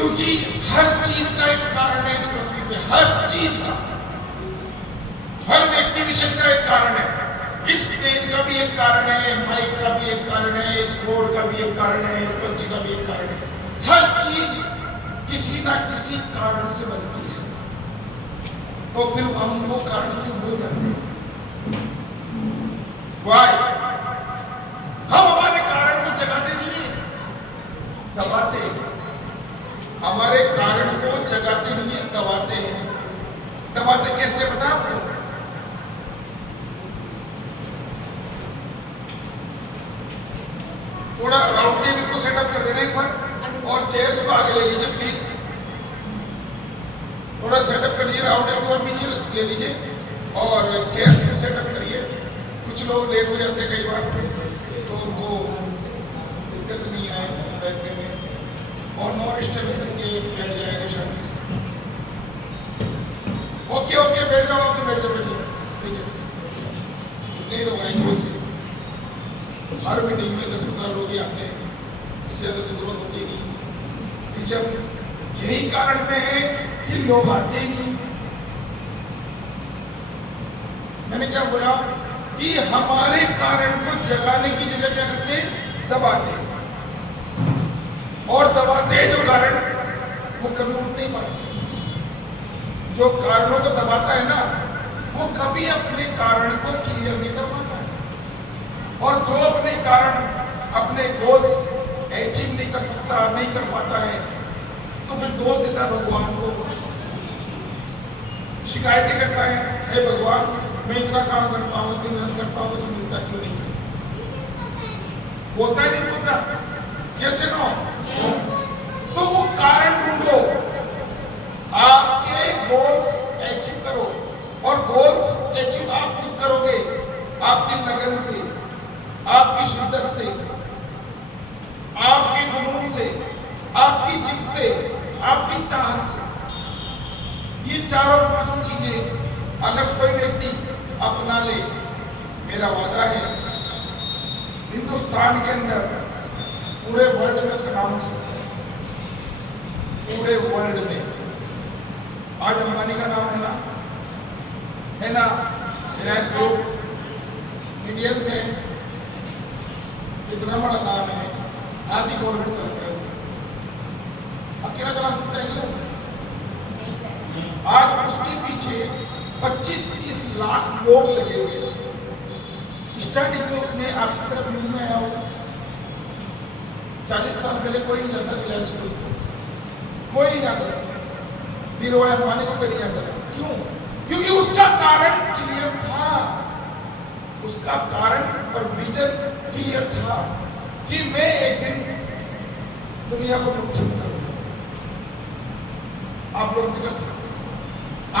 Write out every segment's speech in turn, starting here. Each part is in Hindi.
क्योंकि हर चीज का एक कारण है इस पृथ्वी पे, हर चीज का, हर व्यक्ति विशेष का एक कारण है। इस पेन का भी एक कारण है, माइक का भी एक कारण है, इस बोर्ड का भी एक कारण है, इस पंछी का भी एक कारण है। हर चीज किसी ना किसी कारण से बनती है। तो फिर हम वो कारण क्यों भूल जाते हैं? Why? हम हमारे कारण को जगाते नहीं है, दबाते हैं। हमारे कारण को जगाते नहीं है, दबाते हैं। दबाते कैसे पता आपको? थोड़ा राउंड टेबल को सेटअप कर देना एक बार, और चेयर्स को आगे ले लीजिए प्लीज। थोड़ा सेटअप कर लीजिए, राउंड टेबल को और पीछे ले लीजिए और चेयर्स को सेटअप करिए। कुछ लोग लेट हो जाते कई बार, तो वो दिक्कत नहीं आए बैठने में, और नो डिस्टर्बेंस के बैठ जाएगा शांति से। ओके ओके, बैठ जाओ आप, तो बैठ जाओ, ठीक है। इतने लोग आएंगे वैसे, हर मीटिंग में 10-15 लोग ही आते हैं, इससे ज़्यादा तो ग्रोथ होती नहीं। क्योंकि अब यही कारण में है कि लोग आते ही नहीं। मैंने क्या बोला कि हमारे कारण को जगाने की जगह क्या करते हैं? दबाते हैं। और दबाते हैं जो कारण, वो कभी उठ नहीं पाते। जो कारणों को दबाता है ना, वो कभी अपने कारण को क्लियर नहीं कर पाता है। और जो अपने कारण, अपने गोल्स अचीव नहीं कर सकता, नहीं कर पाता है, तो फिर दोष देता है भगवान को, शिकायतें करता है, हे भगवान मैं इतना काम करता हूँ, इतनी मेहनत करता हूँ, मुझे मिलता क्यों नहीं है? बोलता ही नहीं बोलता, यस या नो? तो वो कारण ढूंढो, आपके गोल्स अचीव करो। और गोल्स अचीव आप खुद करोगे, आपकी लगन से, आपकी शिद्दत से, आपके जुनून से, आपकी जिद से, आपकी चाहत से। ये चारों पांचों चीजें अगर कोई व्यक्ति अपना ले, मेरा वादा है हिंदुस्तान के अंदर, पूरे वर्ल्ड में उसका नाम हो सकता है। पूरे वर्ल्ड में आज अंबानी का नाम है ना, रिलायंस ग्रुप, इंडियंस है, इतना बड़ा नाम है, आदि गवर्नमेंट चलता है, अकेला चला सकता है क्यों? आज उसके पीछे 25-30 लाख लोग लगे हुए। स्टार्टिंग में उसने आपकी तरफ न्यूज में आया हो, 40 साल पहले कोई नहीं जानता रिलायंस ग्रुप, कोई नहीं जानता, धीरूभाई अंबानी को कोई नहीं जानता। क्यों? क्योंकि उसका कारण क्लियर था, उसका कारण और विजन क्लियर था कि मैं एक दिन दुनिया को मुट्ठी में करूंगा। आप लोग भी कर सकते,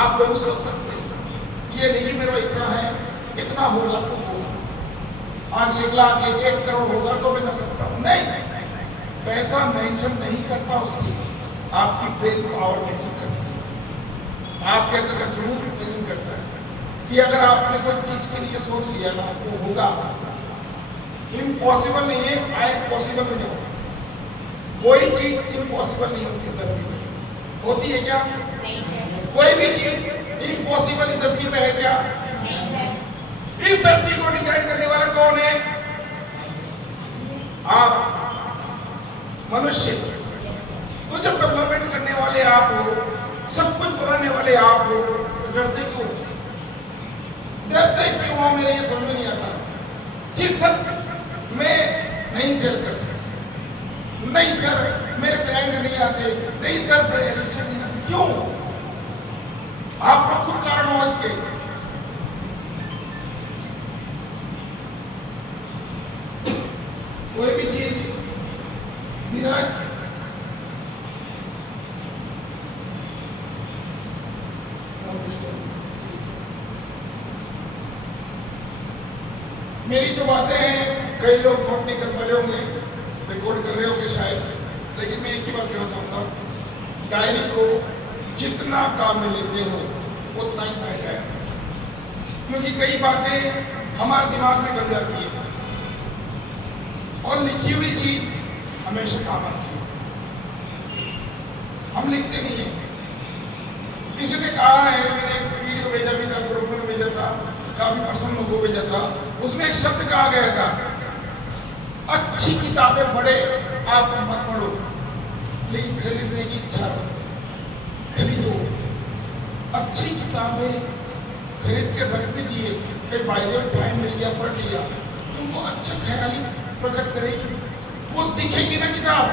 आप लोग सोच सकते हैं, ये नहीं कि मेरा इतना है, इतना होगा तो होगा, आज 1 लाख 1 करोड़ होगा तो मैं कर सकता हूँ। नहीं, पैसा मेंशन नहीं करता उसकी, आपकी ब्रेन पावर मेंशन करता है, आपके अंदर का जुनून मेंशन करता है कि अगर आपने कोई चीज के लिए सोच लिया ना, वो होगा। इम्पॉसिबल नहीं है, आई पॉसिबल नहीं होता। कोई चीज इम्पॉसिबल नहीं होती धरती में, होती है क्या? कोई भी चीज इम्पॉसिबल इस धरती में है क्या? इस धरती को डिजाइन करने वाला कौन है? आप मनुष्य। तो जब डेवलपमेंट करने वाले आप हो, सब कुछ बनाने वाले आप हो, डरते क्यों? डरते क्यों हो? मेरे ये समझ नहीं आता कि सर मैं नहीं सेल कर सकता, नहीं सर मेरे क्लाइंट नहीं आते, नहीं सर मेरे एसोसिएट नहीं आते। क्यों? आप लोग खुद कारण हो इसके। कोई भी चीज निराश, मेरी जो बातें हैं कई लोग नोट नहीं कर पा रहे होंगे, रिकॉर्ड कर रहे होंगे शायद, लेकिन मैं एक ही बात कहना चाहूँगा, डायरी को जितना काम में लेते हो उतना ही फायदा है, क्योंकि कई बातें हमारे दिमाग से गल जाती है और लिखी हुई चीज हमेशा काम आती है। हम लिखते नहीं है। किसी ने कहा है, मैंने एक वीडियो भेजा भी था, ग्रुप में भेजा था, काफी पर्सनल लोगों को भेजा था, उसमें एक शब्द कहा गया था, अच्छी किताबें पढ़े, आप मत पढ़ो, लेकिन खरीदने की इच्छा खरीदो। अच्छी किताबें खरीद के रख भी दिए, कई फायदे टाइम मिल गया, पढ़ लिया, तुमको अच्छा ख्याल ही प्रकट करेगी, वो दिखेगी ना किताब,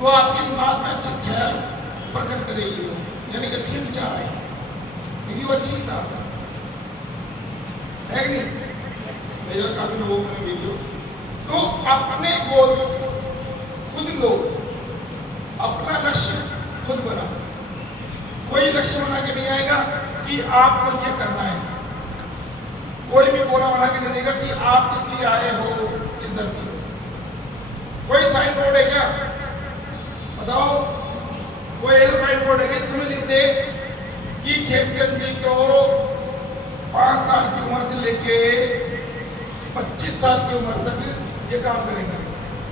तो आपके दिमाग में अच्छा ख्याल प्रकट करेगी, यानी कि अच्छे विचार है, क्योंकि वो अच्छी किताब है कि नहीं? मेरा काफी लोगों ने वीडियो, तो अपने गोल्स खुद लो, अपना लक्ष्य खुद बना। कोई लक्ष्य बना के नहीं आएगा कि आपको ये करना है, कोई भी कोना बना के नहीं देगा कि आप इसलिए आए हो इस धरती पर। कोई साइन बोर्ड है क्या? बताओ, कोई ऐसा साइन बोर्ड है जिसमें लिख दे कि खेमचंद जी को 5 साल की उम्र से लेके 25 साल की उम्र तक ये काम करेंगे,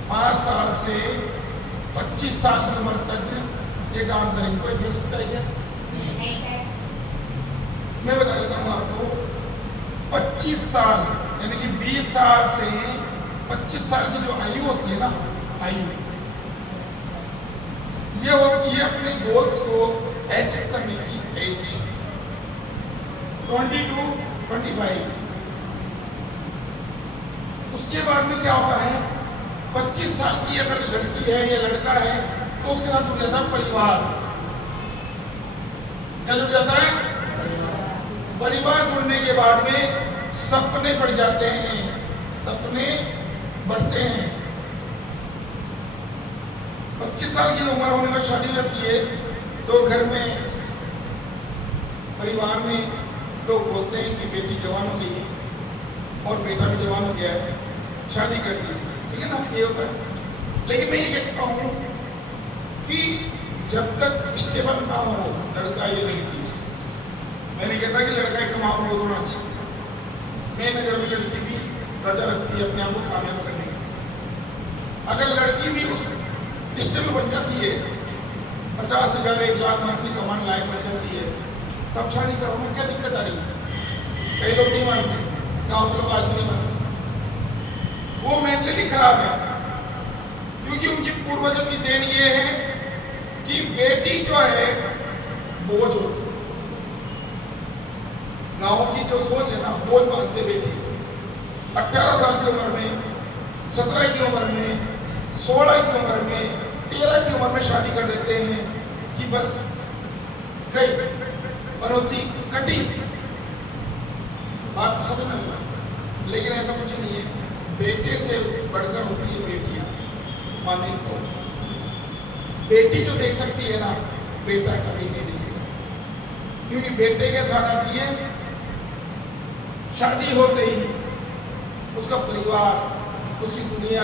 5 साल से 25 साल की उम्र तक ये काम करेंगे, कोई कह सकता है क्या? नहीं सर। मैं बता देता हूँ आपको, 25 साल यानी कि 20 साल से 25 साल की जो आयु होती है ना, आयु, ये अपने गोल्स को अचीव करने की एज 22, 25। उसके बाद में क्या होता है, 25 साल की अगर लड़की है या लड़का है तो उसके साथ जुड़ जाता है परिवार। क्या जुड़ जाता है? परिवार जुड़ने के बाद में सपने बढ़ जाते हैं, सपने बढ़ते हैं। 25 साल की उम्र होने पर शादी होती है तो घर में, परिवार में लोग बोलते हैं कि बेटी जवान हो गई है और बेटा भी जवान हो गया है, शादी कर दी, ठीक है ना, ये होता है। लेकिन मैं ये कहता हूँ कि जब तक स्टेबल ना हो लड़का या लड़की, मैं नहीं कहता कि लड़का एक कमाओ रोज होना चाहिए, मेरी नजर में लड़की भी दर्जा रखती है अपने आप को कामयाब करने की। अगर लड़की भी उस स्टेबल बन जाती है, 50,000 1 लाख मंथली कमाने लायक बन जाती है, तब शादी करो में क्या दिक्कत आ रही है? कई लोग नहीं मानते, गाँव के लोग आज भी नहीं मानते, वो मेंटली खराब है, क्योंकि उनकी पूर्वजों की देन ये है कि बेटी जो है बोझ होती है। गाँव की जो सोच है ना, बोझ मानते बेटी। 18 साल की उम्र में, 17 की उम्र में, 16 की उम्र में, 13 की उम्र में शादी कर देते हैं कि बस गई, बनौती कटी, बात समझ में लगा। लेकिन ऐसा कुछ नहीं है, बेटे से बढ़कर होती है बेटियां, माने तो बेटी जो देख सकती है ना, बेटा कभी नहीं दिखेगा, क्योंकि बेटे के साथ आती है शादी होते ही उसका परिवार, उसकी दुनिया,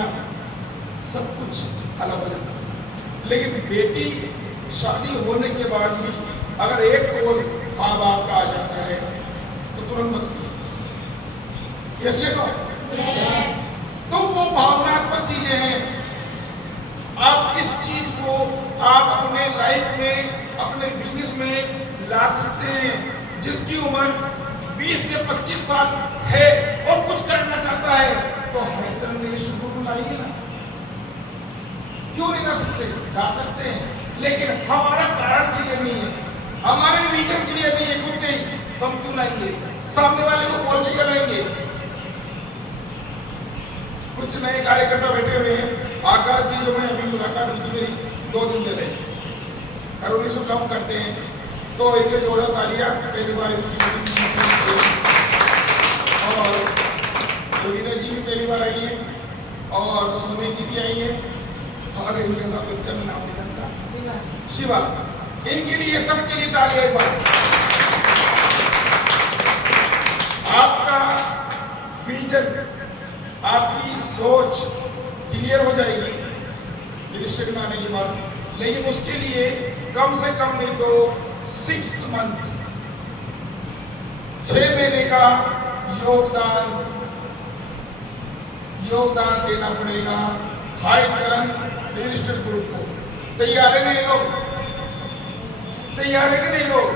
सब कुछ अलग हो जाता है। लेकिन बेटी शादी होने के बाद भी अगर एक कोल माँ बाप का आ जाता है तो तुरंत बचती है, ऐसे तो वो भावनात्मक चीजें हैं। आप इस चीज को आप अपने लाइफ में, अपने बिजनेस में ला सकते हैं। जिसकी उम्र 20 से 25 साल है और कुछ करना चाहता है तो शुरू लाइए ना, क्यों नहीं ला सकते? ला सकते हैं, लेकिन हमारा कारण के लिए नहीं है, हमारे विजन के लिए नहीं है, खुद के ही तो हम क्यों लाएंगे? सामने वाले को बोल के लाएंगे। कुछ नए कार्यकर्ता बैठे हुए हैं, आकाश जी जो मैं अभी मुलाकात हुई थी मेरी 2 दिन पहले, करोड़ी से काम करते हैं, तो इनके जोड़ा तालियां पहली बार और योगिता जी भी पहली बार आई है और सोनी जी भी आई है और इनके साथ बच्चा में नाम निकल था शिवा। इनके लिए, सबके लिए तालियां एक बार। आपका विजन, आपकी सोच क्लियर हो जाएगी रजिस्ट्रेशन आने के बाद, लेकिन उसके लिए कम से कम नहीं तो 6 मंथ, 6 महीने का योगदान देना पड़ेगा हाई करंट रजिस्टर्ड ग्रुप को। तैयार है ना ये लोग? तैयार है कि नहीं लोग?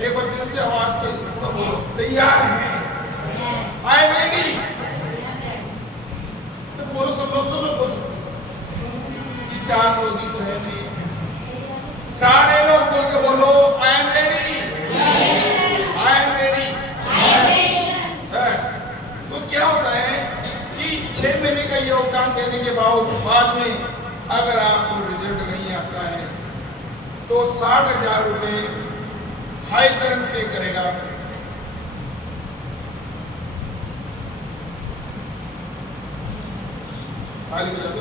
एक बार दिल से आवाज से बोलो, तैयार हैं? I am ready. तो बोलो, सब लोग बोल सकते। 4 रोजी तो है नहीं, सारे लोग बोल के बोलो, I am ready, I am ready. बस। तो क्या होता है कि 6 महीने का योगदान देने के बाद में अगर आपको रिजल्ट नहीं आता है तो 60,000 रुपए हाई तरंग पे करेगा। खाली बजा दो।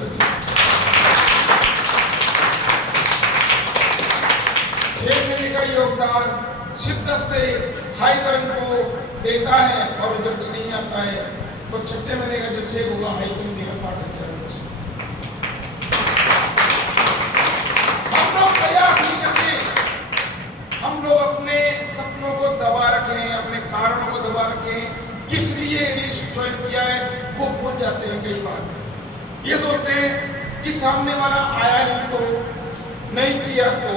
6 महीने का योगदान शिद्दत से हाई तरंग को देता है और रिजल्ट नहीं आता है तो 6 महीने का जो चेक होगा हाई तरंग देगा 60,000 रुपए। हम लोग तैयार नहीं करते, हम लोग अपने सपनों को दबा रखे हैं, अपने कारणों को दबा रखे हैं, किस लिए ज्वाइन किया है वो भूल जाते हैं। कई बार ये सोचते हैं कि सामने वाला आया नहीं तो, नहीं किया तो।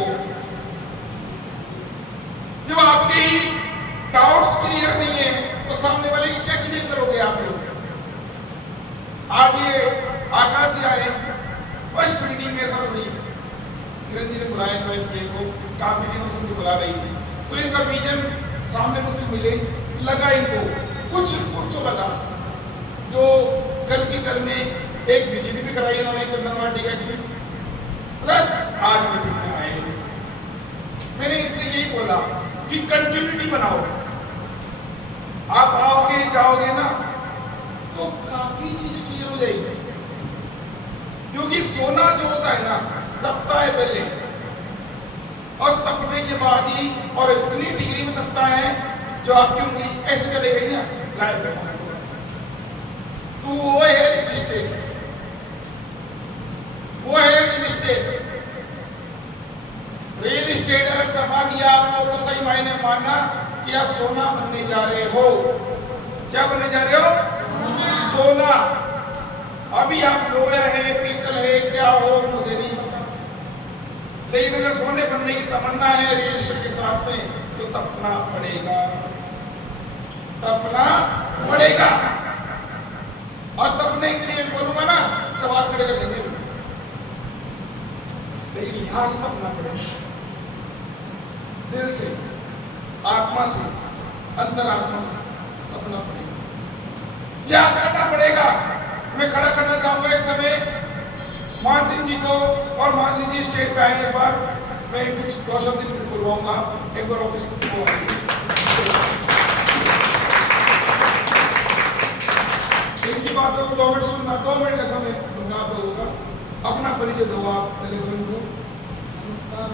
जब आपके ही डाउट्स क्लियर नहीं है तो सामने वाले की क्या क्लियर करोगे आप लोग? आज ये आकाश जी आए, फर्स्ट मीटिंग मेरे साथ हुई, किरण जी ने बुलाया, इन्वाइट किए को, काफी दिनों से मुझे बुला रही थी, तो इनका विजन सामने मुझसे मिले, लगा इनको कुछ तो लगा। जो कल की कल में एक विजिट भी कराई इन्होंने चंदन वाटिका की, प्लस आज मीटिंग में आए। मैंने इनसे यही बोला कि कंटिन्यूटी बनाओ। आप आओगे जाओगे ना तो काफी चीजें क्लियर हो जाएगी, क्योंकि सोना जो होता है ना तपता है पहले, और तपने के बाद ही, और इतनी डिग्री में तपता है जो आपकी उंगली ऐसे चले गई ना गायब है। तो वो है रियल एस्टेट, वो है रियल एस्टेट। रियल एस्टेट अगर दबा दिया आपको तो सही मायने मानना कि आप सोना बनने जा रहे हो। क्या बनने जा रहे हो? सोना। अभी आप लोहा है, पीतल है, क्या हो मुझे नहीं पता, लेकिन अगर सोने बनने की तमन्ना है रियल एस्टेट के साथ में तो तपना पड़ेगा, तपना पड़ेगा। और तपने के लिए बोलूंगा ना सब हाथ खड़े कर लेंगे, लेकिन यहां से तपना पड़ेगा, दिल से, आत्मा से, अंतरात्मा से तपना पड़ेगा। क्या करना पड़ेगा? मैं खड़ा करना चाहूंगा इस समय मान सिंह जी को, और मान सिंह जी स्टेज पे आए एक बार, मैं कुछ 2 शब्द बोलवाऊंगा। एक बार ऑफिस को इनकी बातों को 2 मिनट सुनना, 2 मिनट का समय दूंगा आप लोगों का। अपना परिचय दो आप टेलीफोन को। नमस्कार।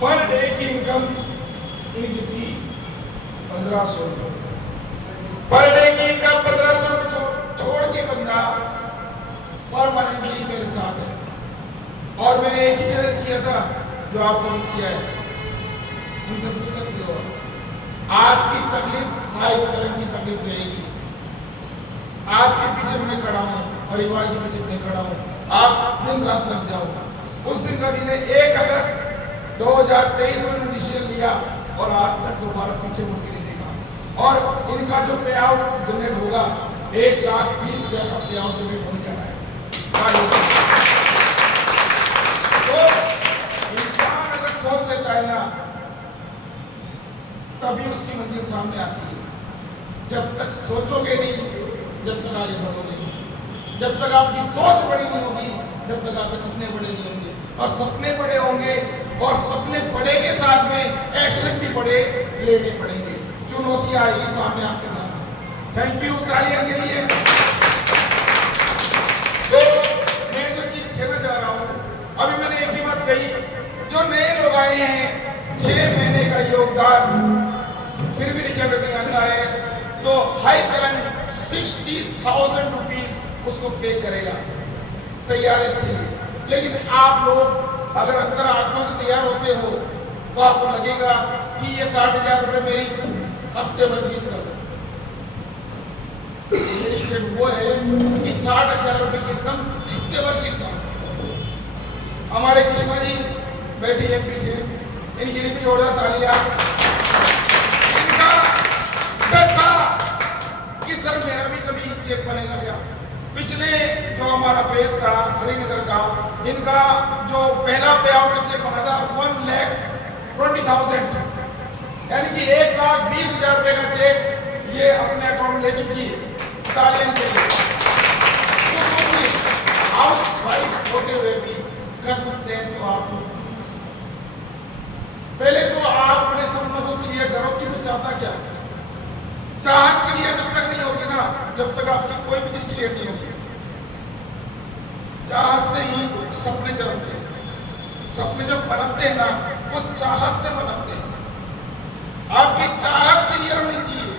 पर डे की इनकम इनकी थी 1500 रुपये। पर डे की इनकम 1500 रुपये छोड़ के बंदा परमानेंटली मेरे साथ है। और मैंने एक ही चैलेंज किया था जो आपने किया है, उनसे पूछ सकते हो आपकी तकलीफ हाई तरह की तकलीफ रहेगी। आपके पीछे मैं खड़ा हूँ, परिवार के पीछे मैं खड़ा हूँ, आप दिन रात लग जाओ। उस दिन का दिन है 1 अगस्त 2023 में डिसीजन लिया और आज तक दोबारा पीछे मुड़ के नहीं देखा। और इनका जो पे आउट जनरेट होगा 1,20,000 का पे आउट जनरेट होने जा रहा है। तो इंसान अगर सोच लेता है ना तभी उसकी मंजिल सामने आती है। जब तक सोचोगे नहीं, जब तक आगे बढ़ोगे नहीं, जब तक आपकी सोच बड़ी नहीं होगी, जब जब तक आपके सपने बड़े नहीं होंगे। और सपने बड़े होंगे और सपने बड़े के साथ में एक्शन भी बड़े लेने पड़ेंगे। चुनौतियां आएगी सामने आपके सामने। थैंक यू, तालियां के लिए। तो मैं जो चीज कहना चाह रहा हूँ, अभी मैंने एक ही बात कही, जो नए लोग आए हैं 6 महीने का योगदान फिर भी रिजल्ट नहीं आता है, तो हाई करंट 60,000 रुपीज उसको पे करेगा, तैयार है इसके लिए। लेकिन आप लोग अगर अंतर आत्मा से तैयार होते हो तो आपको लगेगा कि ये 60,000 रुपये मेरी हफ्ते भर की इनकम है। वो है कि 60,000 रुपये की इनकम हफ्ते भर की इनकम। हमारे कृष्णा जी बैठे हैं पीछे, इनके लिए भी जोरदार तालियां। इनका डर था कि सर मेरा भी कभी चेक बनेगा क्या। पिछले जो हमारा फेस था हरिनगर का, इनका जो पहला पे आउट चेक बना था 1,20,000, यानी कि 1,20,000 रुपए का चेक ये अपने अकाउंट में ले चुकी है। तालियां के लिए। हाउस वाइफ होते हुए भी कर सकते हैं तो आप लोग कर सकते हैं। पहले तो आप अपने सपनों को क्लियर करो कि मैं चाहता क्या। चाहत क्लियर जब तक नहीं होगी ना, जब तक आपकी कोई भी चीज क्लियर नहीं होगी। चाहत से ही सपने जन्मते हैं। सपने जब बनते हैं ना, वो चाहत से बनते हैं। आपकी चाहत क्लियर होनी चाहिए,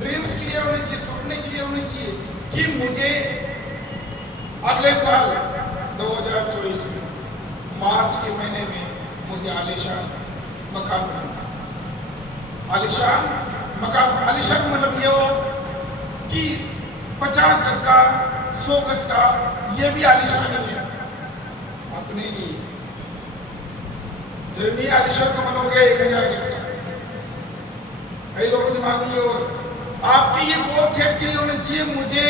ड्रीम्स क्लियर होने चाहिए, सपने क्लियर होने चाहिए कि मुझे अगले साल 2024 में मार्च के महीने में मुझे आलीशान मकान बनाना। आलीशान मकान, आलीशान मतलब ये हो कि 50 गज का, 100 गज का, ये भी आलीशान ही है अपने लिए। जल्दी आलीशान का मतलब हो गया 1000 गज का। कई लोगों के दिमाग में ये हो, आपकी ये गोल सेट क्लियर होने चाहिए। मुझे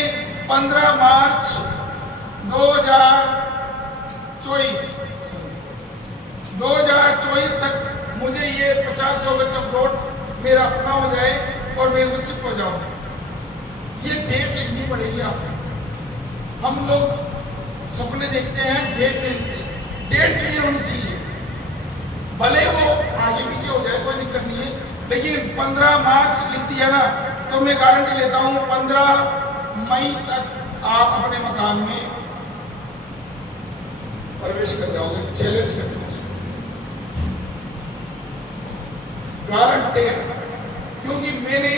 15 मार्च 2024 तक मुझे ये 50-100 गज का प्लॉट मेरा अपना हो जाए और मैं इसमें शिफ्ट हो जाऊं। ये डेट लिखनी पड़ेगी आपको। हम लोग सपने देखते हैं, डेट नहीं लिखते। डेट क्लियर होनी चाहिए, भले वो आगे पीछे हो जाए कोई दिक्कत नहीं है, लेकिन 15 मार्च लिख दिया ना तो मैं गारंटी लेता हूं 15 मई तक आप अपने मकान में प्रवेश कर जाओगे। चैलेंज करते हो गारंटेड, क्योंकि मैंने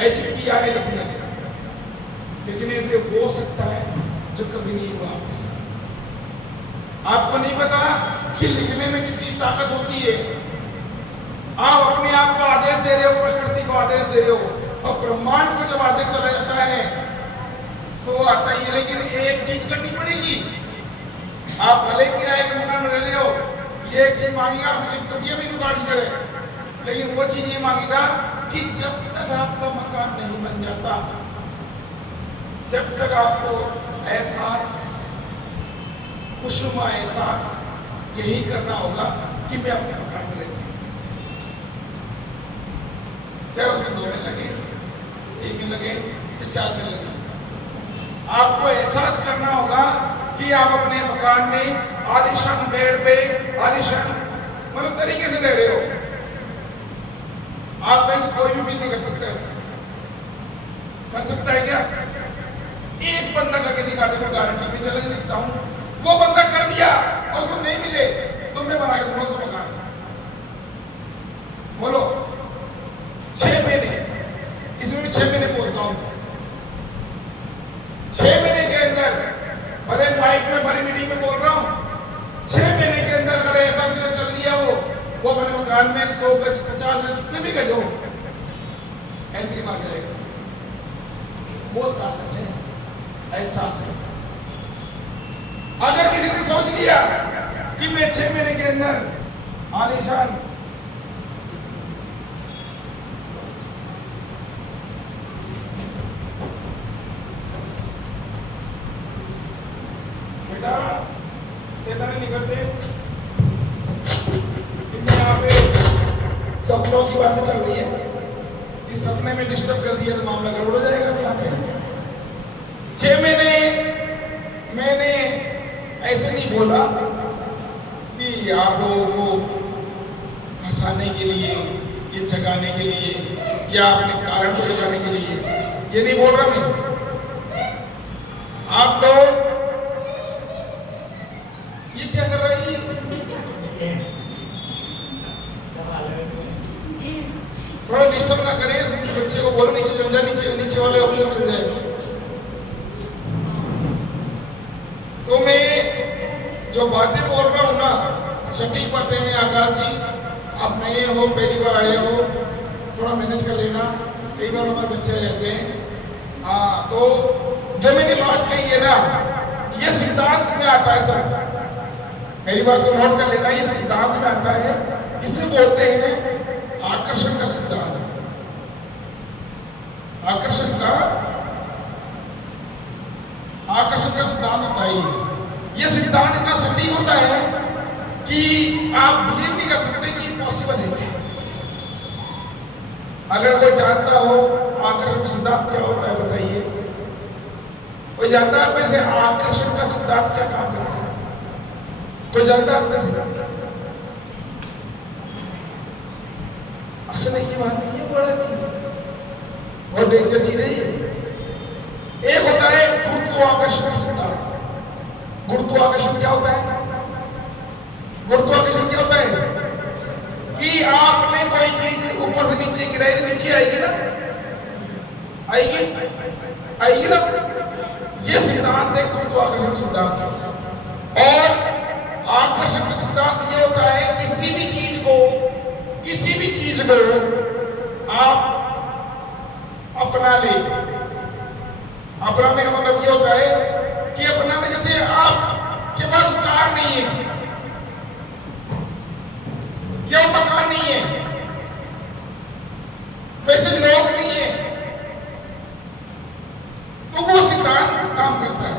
HPI लिखने से हो सकता है जो कभी नहीं हुआ आपके साथ। आपको नहीं पता कि लिखने में कितनी ताकत होती है। आप अपने आप को आदेश दे रहे हो, प्रकृति को आदेश दे रहे हो, और ब्रह्मांड को जब आदेश चला जाता है तो आता ही है। लेकिन एक चीज करनी पड़ेगी। आप भले किराए के मकान में रह रहे हो, ये एक चीज मांगेगा, आपने लिख तो दिया भी दुकान की तरह, लेकिन वो चीज ये मांगेगा कि जब तक आपका मकान नहीं बन जाता, जब तक आपको एहसास, खुशनुमा एहसास यही करना होगा कि मैं अपने मकान में रहती हूँ। चाहे उसमें 2 दिन लगे, 1 दिन लगे, 4 दिन लगे, आपको एहसास करना होगा कि आप अपने मकान में आलीशान बेड पे, आलीशान मतलब तरीके से रह रहे हो। आप में से कोई भी फील नहीं कर सकता है। कर सकता है क्या? एक बंदा करके दिखा दे, मैं गारंटी पे चैलेंज देखता हूं। वो बंदा कर दिया और उसको नहीं मिले तो मैं बना के दूंगा उसको मकान। बोलो 6 महीने, इसमें भी 6 महीने बोलता हूं। 6 महीने के अंदर, भले माइक में भरी मीटिंग में बोल रहा हूं, 6 महीने के अंदर अगर ऐसा चल लिया वो अपने मकान में 100 गज, 50 गज, कितने भी गज हो, एंट्री मार जाएगा। वो ताकत है, एहसास है। अगर किसी ने सोच लिया कि मैं 6 महीने के अंदर आलीशान बेटा शैतानी नहीं करते, यहाँ पे सपनों की बातें चल रही है, इस सपने में डिस्टर्ब कर दिया तो मामला गड़बड़ हो जाएगा। यहाँ पे 6 महीने मैंने ऐसे नहीं बोला कि आप लोगों को हंसाने के लिए, ये जगाने के लिए या अपने कारण को जगाने के लिए, ये नहीं बोल रहा मैं। आप लोग ये क्या कर रही है? थोड़ा डिस्टर्ब ना करें, बच्चे को बोलो नीचे चल जा, नीचे नीचे वाले अपने मिल जाए। तो मैं जो बातें बोल रहा हूँ ना, सटीक बातें हैं। आकाश जी, आप नए हो, पहली बार आए हो, थोड़ा मैनेज कर लेना, कई बार हमारे बच्चे रहते हैं। हाँ, तो जो मैंने बात कही है ना, ये सिद्धांत में आता है सर, पहली बार तो नोट कर लेना, ये सिद्धांत में आता है। इसे बोलते हैं आकर्षण का सिद्धांत। आकर्षण का सिद्धांत होता है। ये सिद्धांत इतना सटीक होता है कि आप बिलीव नहीं कर सकते कि पॉसिबल है क्या। अगर कोई जानता हो आकर्षण सिद्धांत क्या होता है बताइए। कोई जानता है वैसे आकर्षण का सिद्धांत क्या काम करता है? कोई जानता है आपका सिद्धांत? असल में ये बात नहीं है, बड़ा नहीं और डेंजर चीज है। एक होता है गुरुत्वाकर्षण का सिद्धांत। गुरुत्वाकर्षण क्या होता है? गुरुत्वाकर्षण क्या होता है कि आपने कोई चीज ऊपर से नीचे गिराई तो नीचे आएगी ना, आएगी ना। ये सिद्धांत है गुरुत्वाकर्षण सिद्धांत। और आकर्षण का सिद्धांत ये होता है किसी भी चीज को आप अपना ले। अपनाने का मतलब ये होता है कि अपनाने, जैसे आपके पास कार नहीं है या मकान नहीं है, वैसे लोग नहीं है, तो वो सिद्धांत काम करता है।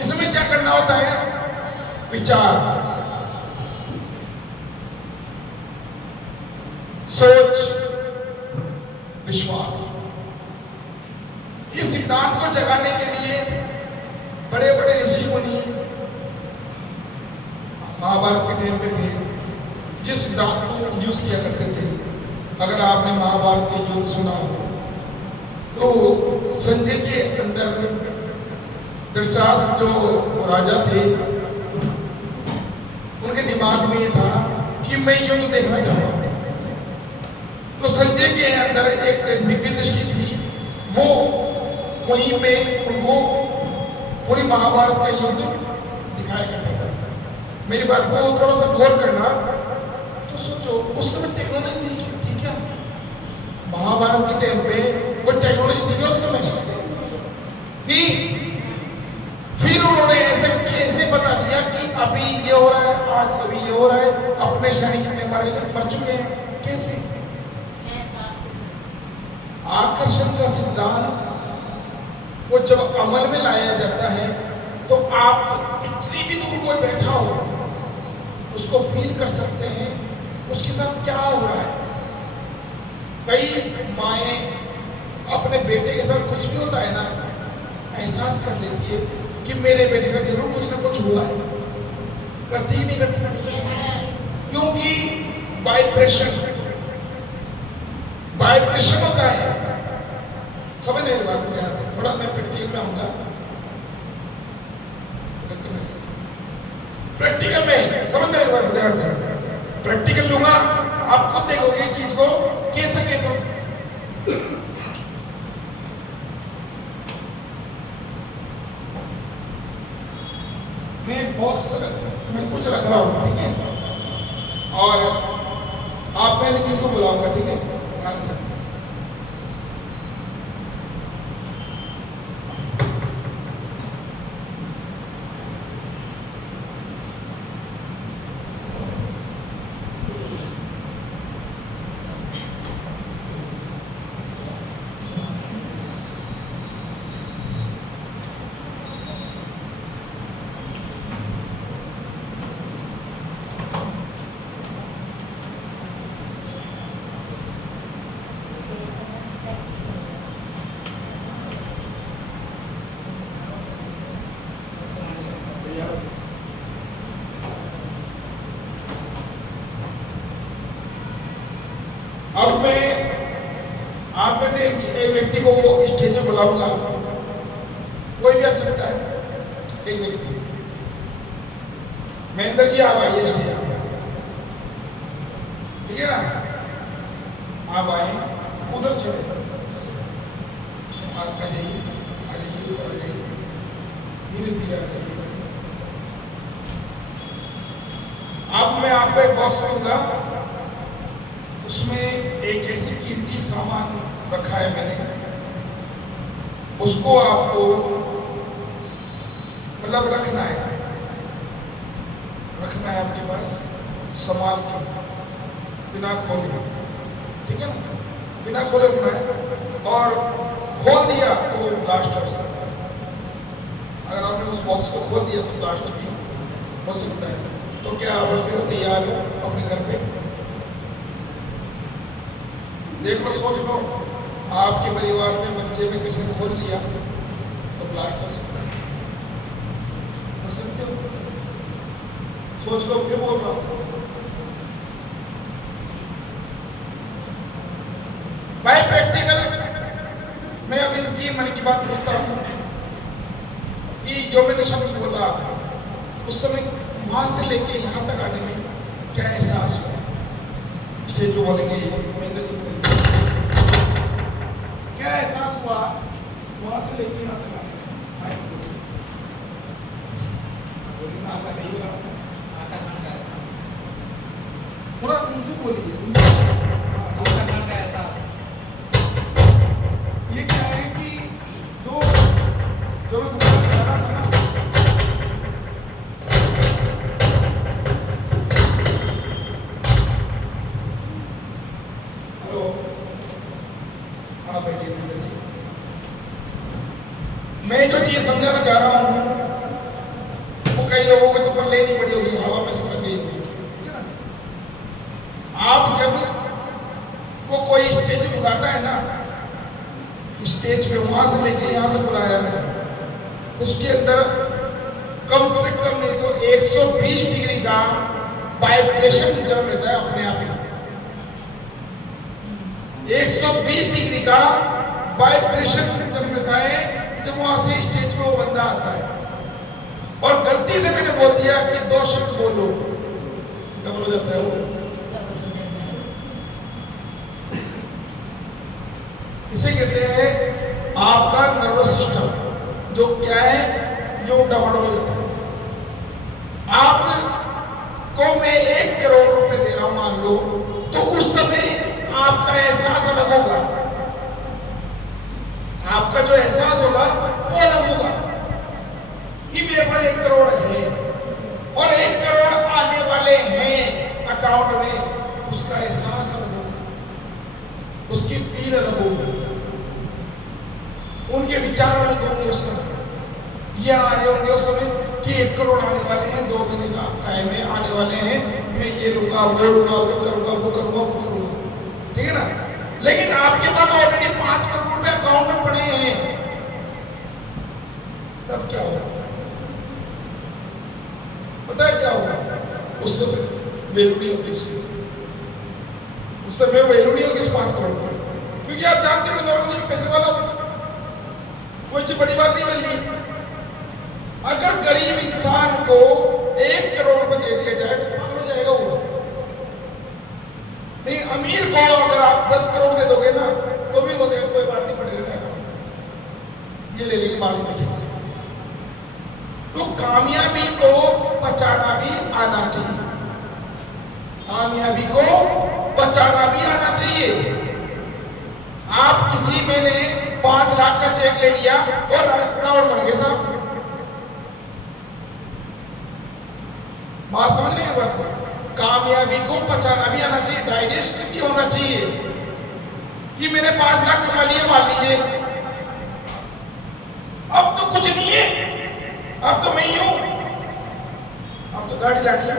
इसमें क्या करना होता है? विचार, सोच, विश्वास। इस सिद्धांत को जगाने के लिए बड़े बड़े ऋषि मुनि महाभारत के टाइम पे थे, जिस सिद्धांत को यूज किया करते थे। अगर आपने महाभारत के युद्ध सुना हो तो संजय के अंदर धृतराष्ट्र जो राजा थे, उनके दिमाग में ये था कि मैं युद्ध देखना चाहता हूं। तो संजय के अंदर एक दिव्य दृष्टि थी, वो वहीं पे उनको पूरी महाभारत का युद्ध दिखाया करता था। मेरी बात को थोड़ा सा गौर करना, तो सोचो उस समय टेक्नोलॉजी थी क्या? महाभारत के टाइम पे वो टेक्नोलॉजी थी क्या उस समय? फिर उन्होंने ऐसे कैसे बता दिया कि अभी ये हो रहा है, आज अभी ये हो रहा है, अपने सैनिक कितने मारे गए, मर चुके हैं, कैसे? आकर्षण का सिद्धांत वो जब अमल में लाया जाता है तो आप कितनी भी दूर कोई बैठा हो उसको फील कर सकते हैं उसके साथ क्या हो रहा है। कई माएँ अपने बेटे के साथ कुछ भी होता है ना, एहसास कर लेती है कि मेरे बेटे का जरूर कुछ ना कुछ हुआ है। करती ही नहीं करती, क्योंकि वाइब्रेशन होता है। समझ नहीं बात को ध्यान से, थोड़ा मैं प्रैक्टिकल में आऊंगा। प्रैक्टिकल में समझ नहीं बात को ध्यान से, प्रैक्टिकल लूंगा, आप खुद देखोगे इस चीज को कैसे कैसे। मैं कुछ रख रहा हूँ, ठीक है, और आप पहले किसको बुलाऊंगा, ठीक है, ध्यान रखना। से एक व्यक्ति को स्टेज में बुलाऊंगा, कोई भी आ सकता है, एक व्यक्ति, महेंद्र जी आप आइए स्टेज पर, ठीक है ना, आप आए, उधर चले, आप आ जाइए, धीरे धीरे आ जाइए। अब मैं आपको एक बॉक्स दूंगा, उसमें एक ऐसी कीमती सामान रखा है मैंने, उसको आपको मतलब रखना है आपके पास, संभाल के, बिना खोले, ठीक है ना, बिना खोले रखना है, और खोल दिया तो ब्लास्ट हो सकता है। अगर आपने उस बॉक्स को खोल दिया तो ब्लास्ट भी हो सकता है। तो क्या आप तैयार हो अपने घर पे? देख लो, सोच लो, आपके परिवार में बच्चे में किसी ने खोल लिया तो ब्लास्ट हो सकता है, हो सकते हो? सोच लो, फिर बोल रहा हूं, भाई प्रैक्टिकल मैं अब इसकी मन की बात करता हूं कि जो मैंने शब्द बोला उस समय वहां से लेके यहां तक आने में क्या एहसास हुआ? स्टेज पे बोलेंगे, क्या एहसास हुआ वहां से लेके यहां तक आने में? थोड़ा उनसे बोलिए, ये क्या है कि जो मैं समझना चाह रहा था ना, मैं जो चीज समझाना चाह रहा हूं वो कई लोगों को तो पर लेनी पड़ी होगी, हवा में सड़ गई होगी। आप जब को कोई स्टेज पे बुलाता है ना, स्टेज पे वहां से लेके यहां तक बुलाया मैंने, उसके अंदर कम से कम नहीं तो 120 डिग्री का वाइब्रेशन जम रहता है अपने आप ही। 120 डिग्री का वाइब्रेशन जम रहता है जब वहां से स्टेज पे वो बंदा आता है। और गलती से मैंने बोल दिया कि 2 शब्द बोलो, डबल हो जाता है वो। इसे कहते हैं आपका नर्वस सिस्टम, जो क्या है, जो डबल हो जाता है। आपको मैं 1 करोड़ रुपए दे रहा हूं मान लो, तो उस समय आपका एहसास अलग होगा, आपका जो एहसास होगा वो अलग होगा कि मेरे पास 1 करोड़ है और 1 करोड़ आने वाले हैं अकाउंट में, उसका एहसास अलग होगा, उसकी फील अलग होगी, उनके विचार अलग होंगे। उस समय ये आ रहे होंगे उस समय कि 1 करोड़ आने वाले हैं, 2 महीने का टाइम है, आने वाले हैं, मैं ये लूंगा, वो लूंगा, वो करूंगा, वो करूंगा, वो करूंगा, ठीक है ना। लेकिन आपके पास ऑलरेडी 5 करोड़ रुपए अकाउंट में पड़े हैं, तब क्या होगा? पता है क्या होगा? उस समय वैल्यू नहीं होगी, उस समय वैल्यू नहीं होगी इस 5 करोड़ रुपए, क्योंकि आप जानते हो नॉर्मली पैसे वाला कोई चीज बड़ी बात नहीं मिल रही। अगर गरीब इंसान को 1 करोड़ रुपए दे दिया जाए तो पागल हो जाएगा वो। नहीं, अमीर को अगर आप 10 करोड़ दे दोगे ना तो भी वो कोई बात नहीं, पड़ेगा, ये ले लेंगे बाद में। तो कामयाबी को बचाना भी आना चाहिए, कामयाबी को बचाना भी आना चाहिए। आप किसी में ने 5 लाख का चेक ले लिया और रावण बन गए साहब, बात समझ नहीं है बात को। कामयाबी को बचाना भी आना चाहिए, डाइजेस्ट भी होना चाहिए कि मैंने 5 लाख कमा लिए, मान लीजिए अब तो कुछ नहीं है, अब तो मैं ही हूं, अब तो गाड़ी लानी है,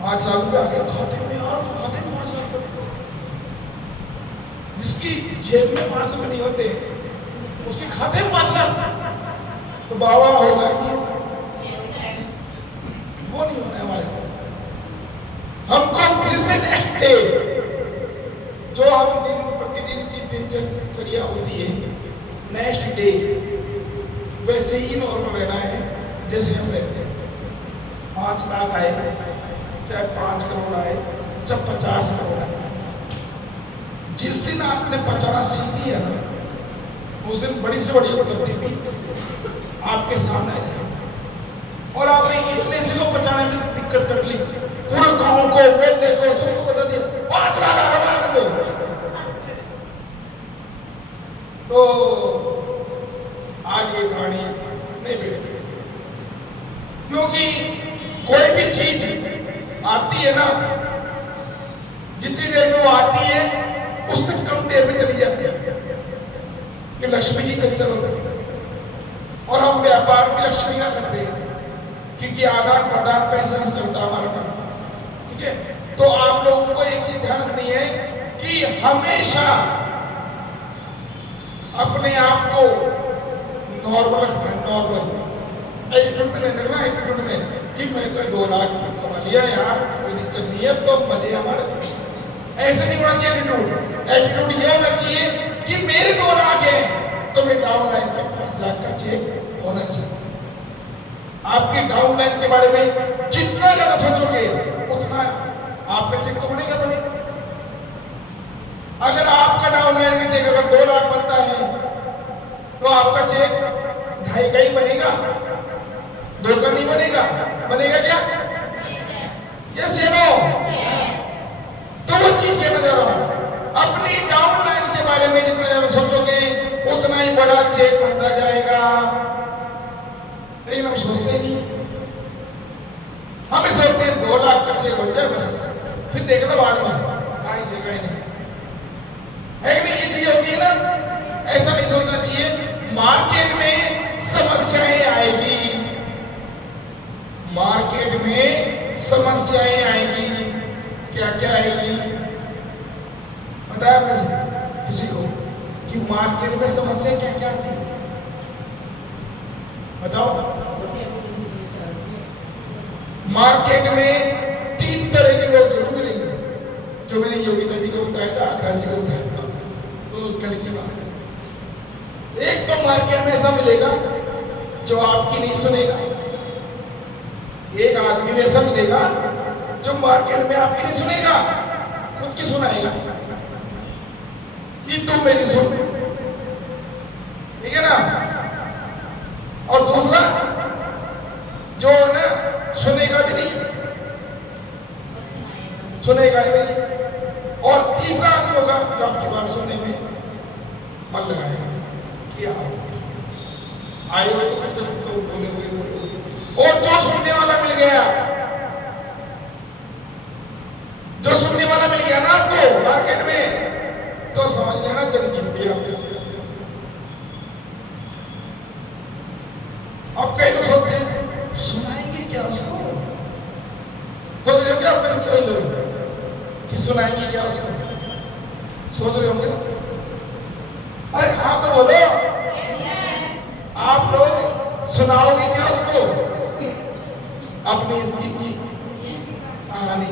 5 लाख रुपए आ गया खाते में, यार तो खाते में 5 लाख रुपए, जिसकी जेब में 5 रुपए नहीं होते उसके खाते में 5 लाख, तो बाबा होगा नहीं, वो नहीं होना हमारे को। हमको फिर से नेक्स्ट डे जो हम दिन प्रतिदिन दिनचर्या होती है, नेक्स्ट डे वैसे ही नॉर्मल रहना है जैसे हम रहते हैं। 5 लाख आए, चाहे 5 करोड़ आए, चाहे 50 करोड़ आए, जिस दिन आपने 50 सीख लिया ना, उस दिन बड़ी से बड़ी उपलब्धि भी आपके सामने आ जाएगी। और आपने इतने से को 50 की दिक्कत कर ली, पूरे गांव को, बेटे को, सबको बता दिया 5 लाख आराम कर दो, तो आज ये कहानी नहीं बिगड़ेगी। क्योंकि कोई भी चीज आती है ना, जितनी देर में वो आती है उससे कम देर में चली जाती है। कि लक्ष्मी जी चंचल होते हैं और हम व्यापार भी लक्ष्मी का करते हैं, क्योंकि आदान प्रदान पैसे से चलता हमारा काम। ठीक है, तो आप लोगों को एक चीज ध्यान रखनी है कि हमेशा अपने आप को नॉर्मल रखना है। नॉर्मल एटीट्यूड में नहीं रखना, एटीट्यूड में कि मैं तो 2 लाख कमा लिया यार, कोई दिक्कत नहीं है, तो मजे हमारे। ऐसे नहीं होना चाहिए एटीट्यूड। एटीट्यूड ये होना चाहिए कि मेरे 2 लाख है तो मैं डाउन लाइन का 5 लाख का चेक होना चाहिए। आपकी डाउन लाइन के बारे में जितना ज्यादा सोचोगे उतना आपका चेक तो बनेगा। अगर आपका डाउन लाइन का चेक अगर 2 लाख बनता है तो आपका चेक 2.5 का ही बनेगा, 2 का नहीं बनेगा। बनेगा क्या? यस या नो? तो वो चीज कहना चाह रहा हूं, अपनी डाउन लाइन के बारे में जितना ज्यादा सोचोगे उतना ही बड़ा चेक बनता जाएगा। लेकिन हम सोचते नहीं, हमें सोचते हैं 2 लाख का चेक बन जाए बस, फिर देखना बाद में कहीं जगह ही नहीं है कि नहीं। ये चीज होगी ना, ऐसा नहीं सोचना चाहिए। मार्केट में समस्याएं आएगी, मार्केट में समस्याएं आएगी। क्या क्या आएगी बताया किसी को कि मार्केट में समस्या क्या क्या आती है? बताओ। मार्केट में 3 तरह के लोग जरूर मिलेंगे, जो मैंने योगिता जी को बताया था, आकाश जी को बताया था, तो कल की बात है। एक तो मार्केट में ऐसा मिलेगा जो आपकी नहीं सुनेगा, एक आदमी में ऐसा मिलेगा जो मार्केट में आपकी नहीं सुनेगा, खुद की सुनाएगा कि तुम मेरी सुन, ठीक है ना। और दूसरा जो है ना, सुनेगा भी नहीं, सुनेगा ही नहीं। और तीसरा आदमी होगा जो आपकी बात सुनने में मन लगाएगा कि आए हुए तो बोले हुए। और जो सुनने वाला मिल गया, जो सुनने वाला मिल गया ना आपको मार्केट में, तो समझ लेना जंग जीत लिया। अब कई लोग सोचते हैं सुनाएंगे क्या उसको, सोच रहे हो क्या अपने से लोग कि सुनाएंगे क्या उसको, सोच रहे होंगे। अरे हाँ तो बोलो, आप लोग सुनाओगे क्या उसको अपनी स्कीम की कहानी,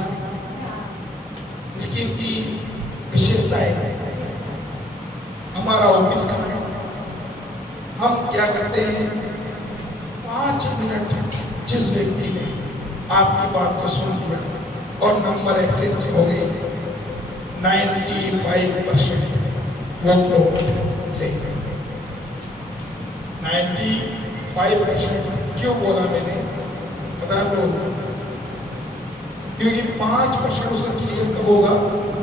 स्कीम की विशेषताएं। हमारा ऑफिस का है, हम क्या करते हैं, 5 मिनट जिस व्यक्ति ने आपकी बात को सुन लिया और नंबर एक्सचेंज हो गई, 95% वो फ्लोट ले गए। 95% क्यों बोला मैंने बता दो, क्योंकि 5% उसका क्लियर कब होगा,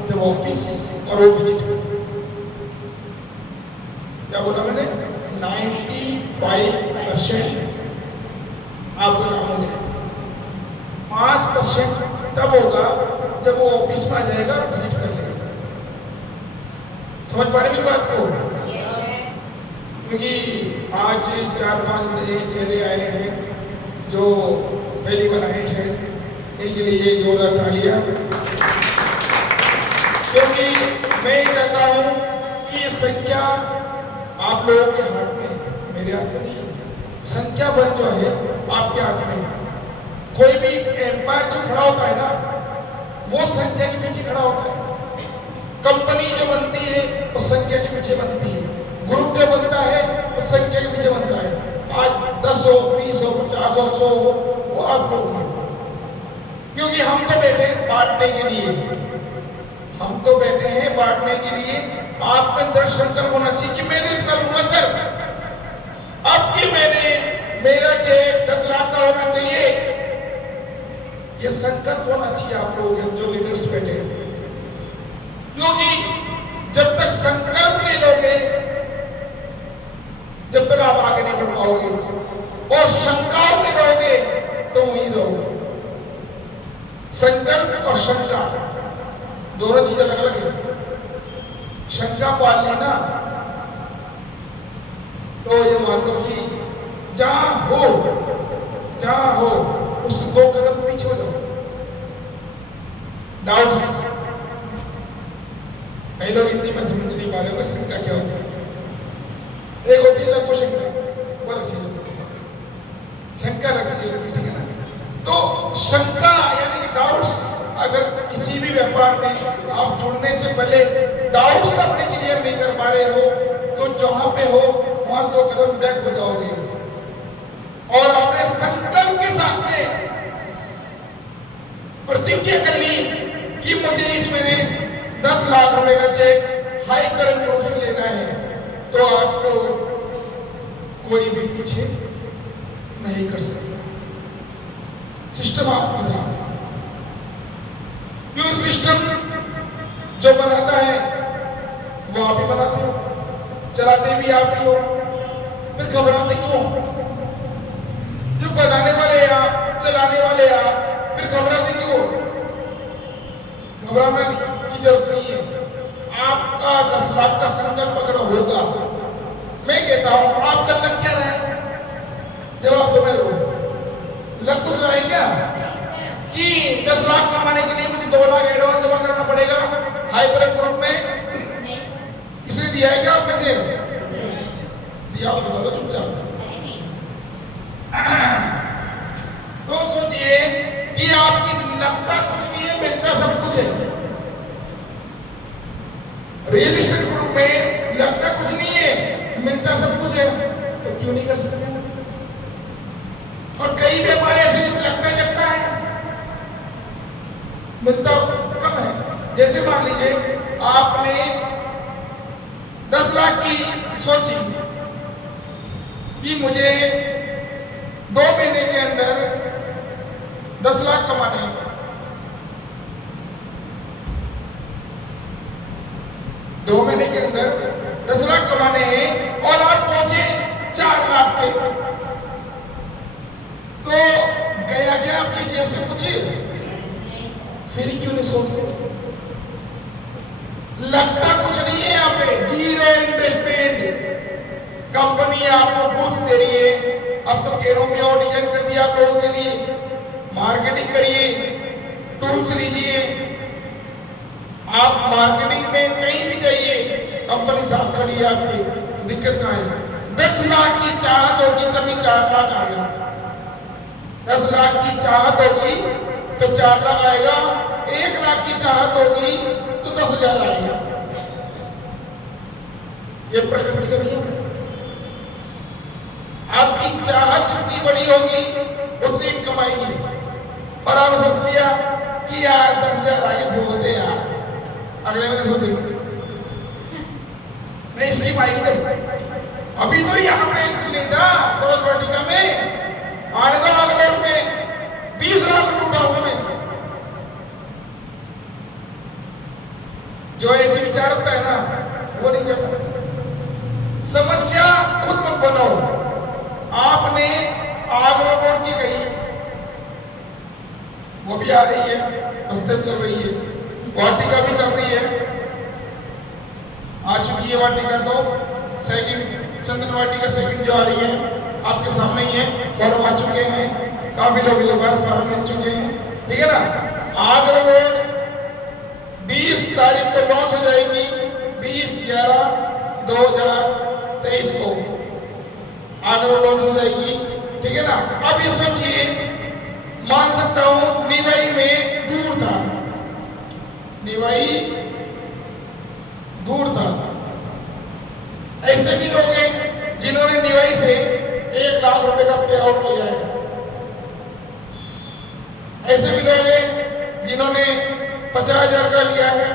जब ऑफिस और वो विजिट कर। क्या बोला मैंने? 95% आपका काम हो जाएगा, 5% तब होगा जब वो ऑफिस में आ जाएगा और विजिट कर लेगा। समझ पा रहे मेरी बात को? क्योंकि आज 4-5 नए चेहरे आए हैं जो पहली बार आए शायद, इनके लिए जोरदार तालियां। क्योंकि मैं चाहता हूं कि ये संख्या आप लोगों के हाथ में, मेरे हाथ में नहीं, संख्या बल जो है आपके हाथ में है। कोई भी एम्पायर जो खड़ा होता है ना, वो संख्या के पीछे खड़ा होता है। कंपनी जो बनती है वो संख्या के पीछे बनती है, ग्रुप जो बनता है वो संख्या के पीछे बनता है। आज 10 हो, 20 हो, 50 हो, 100 हो, वो आप लोग हैं। क्योंकि हम तो बैठे हैं बांटने के लिए, हम तो बैठे हैं बांटने के लिए। आप में दृढ़ संकल्प होना चाहिए कि मैंने इतना लूंगा सर, अब की मेरा चेक 10 लाख का होना चाहिए। ये संकल्प होना चाहिए आप लोगों के जो लीडर्स बैठे हैं। क्योंकि जब तक संकल्प नहीं लोगे जब तक आप आगे नहीं बढ़ पाओगे, और शंकाओं में रहोगे तो वहीं रहोगे। संकल्प और शंका दोनों चीजें अलग अलग है। शंका पाल लेना तो ये मान लो कि जहां हो उस 2 कदम पीछे हो जाओ। डाउट्स, कई लोग हिंदी में समझ नहीं पा रहे हो शंका क्या होती है। एक होती है लघु शंका, वो रखी शंका रखी होती, ठीक है ना। तो शंका यानी डाउट्स, अगर किसी भी व्यापार में आप जुड़ने से पहले डाउट्स अपने क्लियर नहीं कर पा रहे हो तो जहां पे हो वहां 2 कदम बैक हो जाओगे। और आपने संकल्प के साथ में प्रतिज्ञा कर ली कि मुझे इस महीने 10 लाख रुपए का चेक हाई करंट ग्रुप से लेना है, तो आपको कोई भी पीछे नहीं कर सकता। सिस्टम आपके साथ, क्यों सिस्टम जो बनाता है वो आप ही बनाते हो, चलाते भी आप ही हो, फिर घबराते क्यों? जो बनाने वाले आप, चलाने वाले आप, फिर घबराते क्यों? घबराने की जरूरत नहीं है। आपका 10 लाख का संकल्प अगर होगा, मैं कहता हूं आपका लग क्या रहा है? जवाब दो मेरे को। लग कुछ रहा है क्या कि 10 लाख कमाने के लिए मुझे 2 लाख एडवांस जमा करना पड़ेगा हाइपर ग्रुप में? किसने दिया है क्या आप में से? दिया तो बता दो चुपचाप। तो सोचिए कि आपकी लगता कुछ नहीं है, मिलता सब कुछ है। रियल एस्टेट ग्रुप में लगता कुछ नहीं है, मिलता सब कुछ है, तो क्यों नहीं कर सकते? और कई व्यापार ऐसे लगता है मिलता कम है। जैसे मान लीजिए आपने 10 लाख की सोची कि मुझे 2 महीने के अंदर 10 लाख कमाने हैं। 2 महीने के अंदर 10 लाख कमाने हैं और आप पहुंचे 4 लाख पे, तो गया क्या आपकी जेब से कुछ? फिर क्यों नहीं सोचते? लगता कुछ नहीं है, यहाँ पे जीरो इन्वेस्टमेंट। कंपनी आपको बुक्स दे रही है, अब तो केरों में और डिजाइन कर दिया आप लोगों के लिए। मार्केटिंग करिए, टूल्स लीजिए। आप मार्केटिंग में कहीं भी जाइए, कंपनी साथ खड़ी है आपकी, दिक्कत कहाँ है? 10 लाख की चाहत होगी तभी 4 लाख आएगा। 10 लाख की चाहत होगी तो 4 लाख आएगा। 1 लाख की चाहत होगी तो 10,000 आएगा। ये प्रकृति का नियम है। आपकी चाहत जितनी बड़ी होगी उतनी कमाएगी। और आप सोच लिया कि यार 10,000 आए बोल दे यार, अगले महीने सोचेंगे नहीं स्कीम आएगी जब। अभी तो यहाँ पे कुछ नहीं था, सरोज वाटिका में आने दो, अगले में 20 लाख लूटा हुआ मैं। जो ऐसे विचार होता है ना, वो नहीं जाता। समस्या खुद मत बनाओ। आपने आगरा बोर्ड की कही, वो भी आ रही है, हस्तक्षेप कर रही है। वाटिका भी चल रही है, आ चुकी है वाटिका। तो सेकंड चंदन वाटिका सेकंड जो आ रही है आपके सामने ही है, फॉर्म आ चुके हैं, काफी लोगों के पास फॉर्म मिल चुके हैं, ठीक है ना। आगरा बोर्ड 20 तारीख को लॉन्च हो जाएगी, 20/11/2023 को आगरा लॉन्च हो जाएगी, ठीक है ना। अब ये सोचिए, मान सकता हूं निवाई में दूर था, निवाई दूर था। ऐसे भी लोग हैं जिन्होंने निवाई से 1 लाख रुपए का पे आउट लिया है। ऐसे भी लोग हैं जिन्होंने 50,000 का लिया है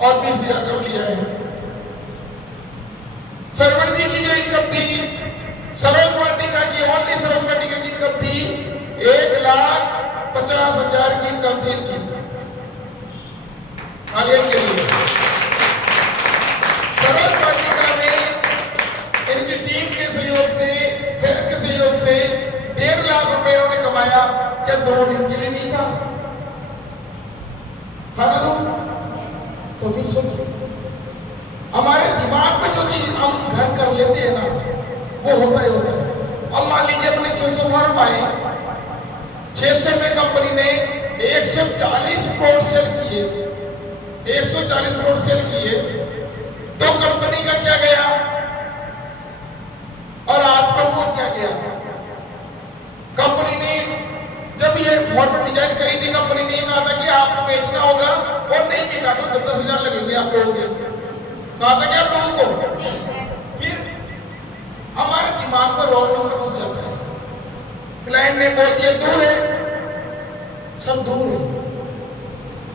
और 20,000 का लिया है। सरवण जी की जो इनकम थी, सरोज वाटिका की, ओनली सरोज वाटिका की इनकम थी 1,50,000 की इनकम थी इनकी आगे के लिए। सरोज वाटिका में इनकी टीम के सहयोग से, सेल के सहयोग से 1.5 लाख रुपए इन्होंने कमाया। क्या 2 दिन के लिए नहीं था? खाना दो तो फिर सोचिए, हमारे दिमाग में जो चीज हम घर कर लेते हैं ना, वो होता ही होता है। अब मान लीजिए अपने 600 फॉर्म आए, 600 में कंपनी ने 140 प्लॉट सेल किए, 140 प्लॉट सेल किए, तो कंपनी का क्या गया और आप लोगों को क्या गया? कंपनी ने जब ये फॉर्मेट डिजाइन करी थी, कंपनी ने कहा था कि आपको बेचना होगा और नहीं बिका तो 10,000 लगेंगे आप लोगों के। कहा था क्या आप लोगों को? फिर हमारे दिमाग में रोल नंबर हो जाता है। क्लाइंट ने बोल दिया दूर है, सब दूर है,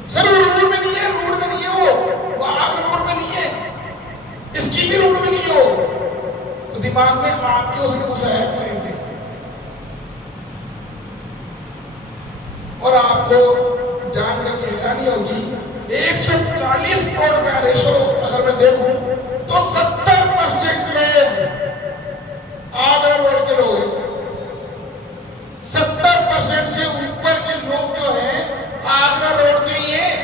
सर रोड में नहीं है, रोड में नहीं है, वो आग रोड में नहीं है, इसकी भी रोड में नहीं हो, तो दिमाग में आपके उसने घुसाया क्लाइंट ने। और आपको जान करके हैरानी होगी, 140 करोड़ का रेशो अगर मैं देखूं तो 70% लोग आगरा रोड के लोग हैं। 70% से ऊपर के लोग जो हैं आगरा रोड के ही हैं।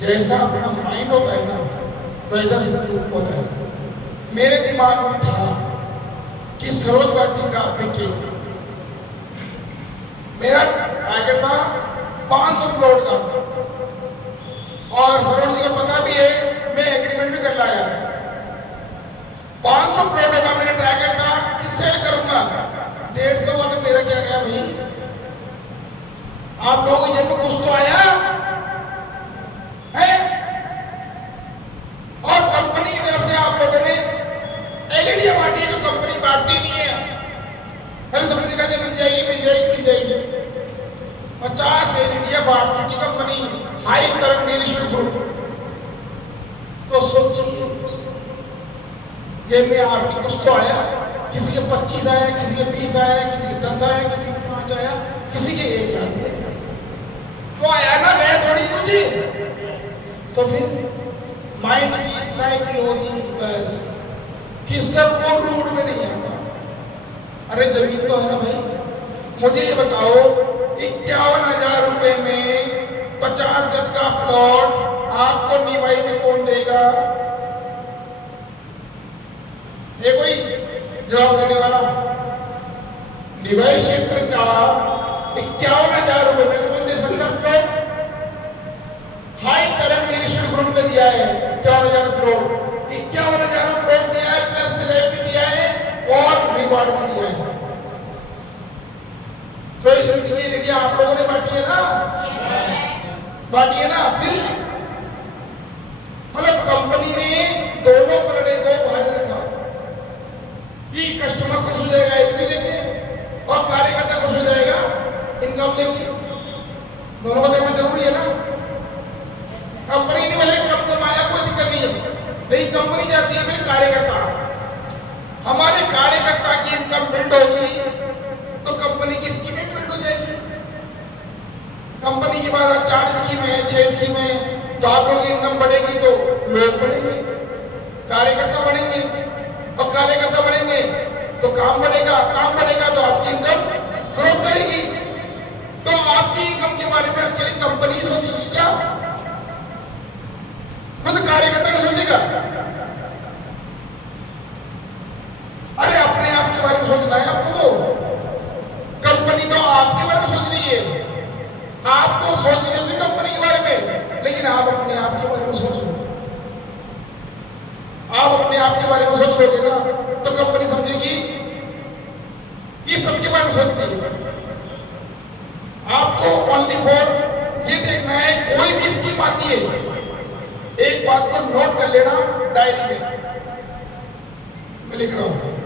जैसा अपना माइंड होता है ना, वैसा संदूक होता है। मेरे दिमाग में था कि सरोज वाटिका बिकेगी। मेरा टारगेट था 500 प्लॉट का, और सरोज जी को पता भी है, मैं एग्रीमेंट भी कर लाया। 500 प्लॉटों का मेरा टारगेट था कि सेल करूंगा। 150 हुआ तो मेरा क्या गया भाई? आप लोगों की जेब में कुछ तो आया है? और कंपनी की तरफ से आप लोगों ने एलईडी बांटी है, जो कंपनी बांटती नहीं है। हर समझ का मिल जाएगी, मिल जाएगी, मिल जाएगी। 50 एलईडी बांट चुकी company, high current industrial group. तो सोचिए, जेब में आपकी कुछ तो आया। किसी के 25 आया, किसी के 20 आया, किसी के 10 आया, किसी के 5 आया, किसी के 1 लाख आया। तो आया ना, गया थोड़ी कुछ। तो फिर माइंड की साइकोलॉजी बस कि सबको रूट में नहीं आता। अरे जमीन तो है ना भाई, मुझे ये बताओ 51,000 रुपए में 50 गज का प्लॉट आपको निवाई में कौन देगा? ये कोई जवाब देने वाला? निवाई क्षेत्र का 51,000 रुपए में कौन दे सकता plot? High current industrial group ने दिया है 51,000 प्लॉट। 51,000 प्लॉट दिया है, प्लस स्लैब भी दिया है और रिवार्ड भी दिया है। चॉइस इंजीनियर आप लोगों ने बांटी है ना? बांटी है ना? फिर मतलब कंपनी ने दोनों पलड़े को बाहर रखा कि कस्टमर खुश हो जाएगा एलपी लेके और कार्यकर्ता खुश हो जाएगा इनकम लेके। दोनों को देखना जरूरी है ना। कंपनी ने भले कम कमाया, कोई दिक्कत नहीं है, लेकिन कंपनी चाहती है मेरे कार्यकर्ता, हमारे कार्यकर्ता की इनकम बिल्ड होगी तो कंपनी की स्कीमें बिल्ड हो जाएगी। कंपनी के बाद 4 स्कीमें, 6 स्कीमें, तो आप लोगों की इनकम बढ़ेगी तो लोग बढ़ेंगे, कार्यकर्ता बढ़ेंगे, और कार्यकर्ता बढ़ेंगे तो काम बढ़ेगा, काम बढ़ेगा तो आपकी इनकम ग्रो करेगी। तो आपकी इनकम के बारे में अकेली कंपनी सोचेगी क्या? खुद कार्यकर्ता का सोचेगा? अरे अपने आप के बारे में सोचना है आपको। तो कंपनी तो आपके बारे में सोच रही है, आपको सोचनी है कंपनी के बारे में, लेकिन आप अपने आप के बारे में सोच लो। आप अपने आप के बारे में सोच लोगे ना तो कंपनी समझेगी ये सबके बारे में सोचती है। आपको ओनली फॉर ये देखना है स्कीम आती है, एक बात को नोट कर लेना डायरी में, मैं लिख रहा हूं।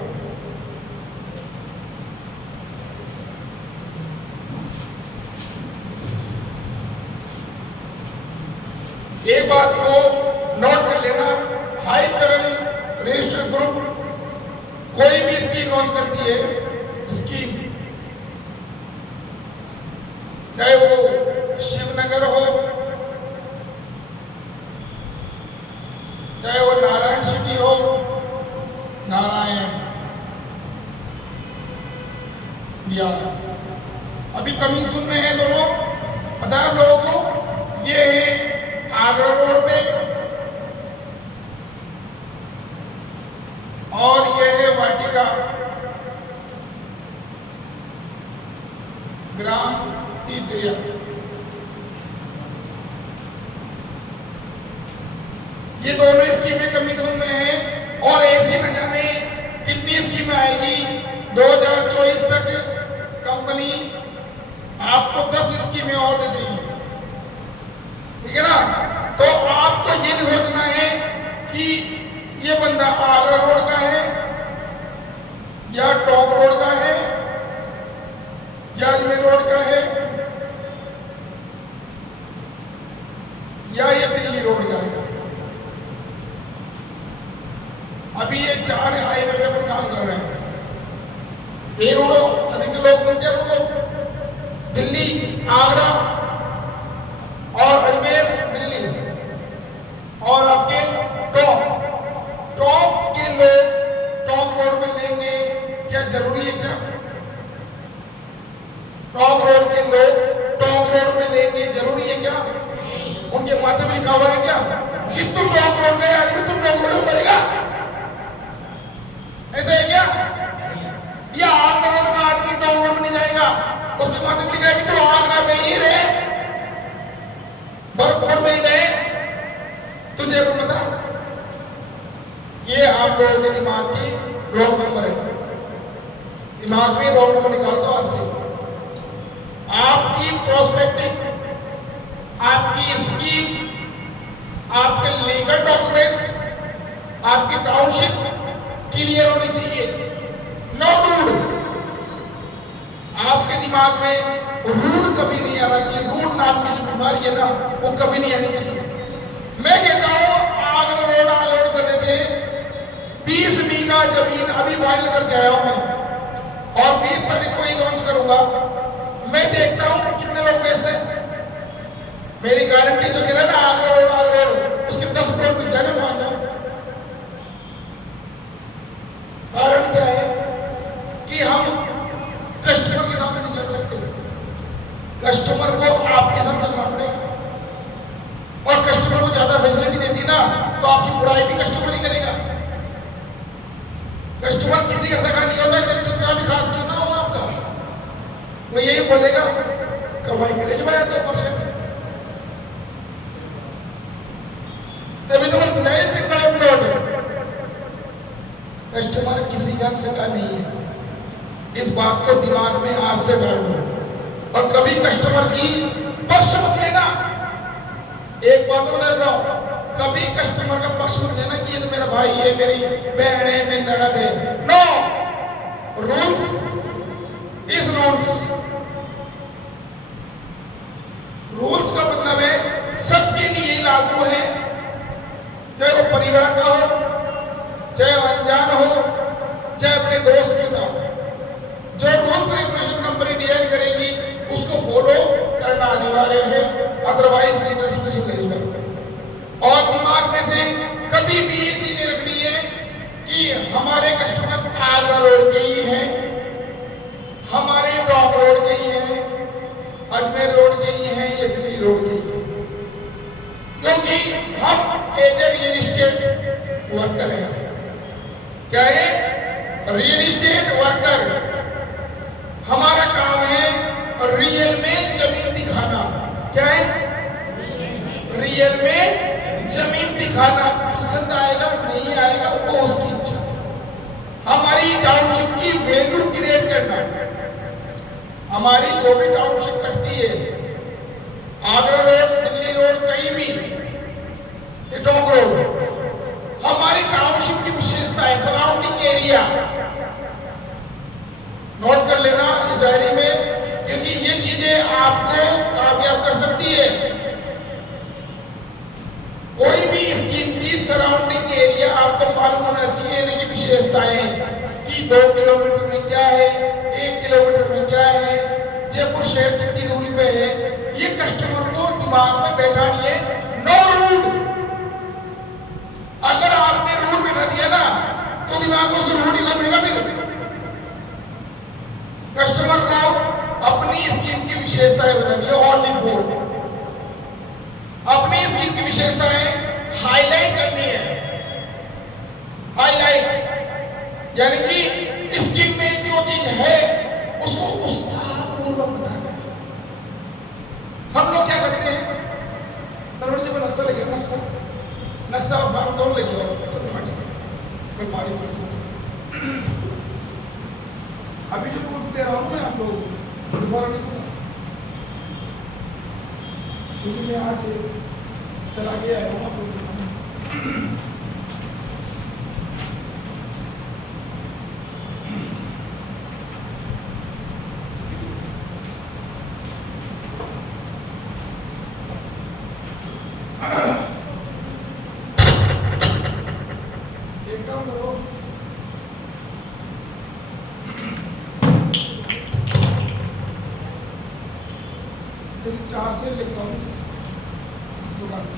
एक बात को नोट कर लेना, हाई करंट रजिस्टर ग्रुप कोई भी स्कीम लॉन्च करती है, स्कीम चाहे वो शिवनगर हो, चाहे वो नारायण सिटी हो, नारायण या अभी कमिंग सुन में है दोनों, पता है लोगों को, ये है आगरा रोड पे और ये है वाटिका ग्राम तीतरिया। ये दोनों स्कीमें कमीशन में हैं और ऐसी न जाने कितनी स्कीमें आएगी। 2024 तक कंपनी आपको 10 स्कीमें और दे देगी, ठीक है ना। तो आपको ये नहीं सोचना है कि ये बंदा आगरा रोड का है या टॉप रोड का है या अजमेर रोड का है या ये दिल्ली रोड का है। अभी ये 4 हाईवे पे पर काम कर रहे हैं। ये रोडों अधिक लोग मिलते हैं, दिल्ली, आगरा और अजमेर, दिल्ली और आपके टॉप के लोग टॉप रोड में लेंगे, क्या जरूरी है क्या? टॉप रोड के लोग टॉप रोड में लेंगे जरूरी है क्या? उनके माथे में लिखा हुआ है क्या कि तुम टॉप रोड में आगे तुम टॉप रोड में मरेगा? ऐसा है क्या? या आगरा का आदमी टॉप रोड में नहीं जाएगा, उसके माथे में लिखा है कि तुम आगरा में ही रहे, बरकपुर में ही रहे, तुझे को पता। ये आप लोगों के दिमाग की रोड नंबर है, दिमाग में रोड नंबर निकाल दो आज से। आपकी प्रोस्पेक्टिंग, आपकी स्कीम, आपके लीगल डॉक्यूमेंट्स, आपकी टाउनशिप क्लियर होनी चाहिए। नो रूल, आपके दिमाग में रूल कभी नहीं आना चाहिए। रूल नाम की जो बीमारी है ना, वो कभी नहीं आनी चाहिए। मैं कहता हूं आगरा रोड करने थे 20 बीघा जमीन अभी फाइल करके आया हूं मैं और 20 तारीख को ही लॉन्च करूंगा। मैं देखता हूं कितने लोग पैसे, मेरी गारंटी जो कह रहा है ना आगरा रोड उसके 10 करोड़ मिल जाए मान जाओ। कारण क्या है कि हम कस्टमर के साथ नहीं चल सकते, कस्टमर को आपके साथ चलना पड़ेगा। और कस्टमर को ज्यादा फैसिलिटी देती ना तो आपकी बुराई भी कस्टमर ही करेगा। कस्टमर किसी का सगा नहीं होता, चाहे कितना भी खास क्यों ना हो आपका, वो यही बोलेगा कमाई करे जो आया 2%, तभी तो हम बुलाए थे बड़े प्लॉट। कस्टमर किसी का सगा नहीं है, इस बात को दिमाग में आज से डाल लो और कभी कस्टमर की पक्ष मत लेना। एक बात बोल रहा हूं, कभी कस्टमर का पक्ष मत लेना कि ये तो मेरा भाई है, मेरी बहन है, मेरी ननद है। No, rules is rules. Rules का मतलब है सबके लिए लागू है, चाहे वो परिवार का हो, चाहे वो अनजान हो, चाहे अपने दोस्त की ना हो। जो रूल्स रेगुलेशन कंपनी डिजाइन करेगी उसको फॉलो करना अनिवार्य है, अदरवाइज और दिमाग में से कभी भी ये चीज नहीं रखनी है कि हमारे कस्टमर आगरा रोड के ही हैं, हमारे टॉप रोड के ही हैं, अजमेर रोड के ही हैं, ये दिल्ली रोड के ही हैं। क्योंकि हम as a real estate worker हैं। क्या है? Real estate worker. हमारा काम है रियल में जमीन दिखाना। क्या है? रियल में जमीन दिखाना। पसंद आएगा नहीं आएगा वो उसकी इच्छा। हमारी टाउनशिप की वैल्यू क्रिएट करना है। हमारी जो भी टाउनशिप कटती है, आगरा रोड, दिल्ली रोड, कहीं भी टॉप रोड हमारी टाउनशिप की विशेषता है। सराउंडिंग एरिया नोट कर लेना इस डायरी में, क्योंकि ये चीजें आपको कामयाब कर सकती है। कोई भी स्कीम की सराउंडिंग एरिया आपको मालूम होना चाहिए, इनकी विशेषताएं कि 2 किलोमीटर में क्या है, 1 किलोमीटर में क्या है, जयपुर शहर कितनी दूरी पे है। ये कस्टमर को दिमाग में बैठानी है। नो रूट, अगर आपने रूट बैठा दिया ना तो दिमाग में उसको रूट ही घूमेगा। फिर कस्टमर को अपनी स्कीम की विशेषताएं बतानी है। ओनली फोर अपनी स्कीम की विशेषताएं हाईलाइट करनी है। हाईलाइट यानी कि स्कीम में जो चीज है उसको उत्साहपूर्वक बताना। हम लोग क्या करते हैं, सरवण जी को नक्शा लगे, नक्शा बार कौन लगे और कोई पानी अभी जो टूल्स दे रहा हूं मैं आप लोग दोबारा नहीं दूंगा, क्योंकि मैं आज चला गया है आप लोगों के सामने। एक काम करो, जैसे 4 से लेकर आओ दुकान से।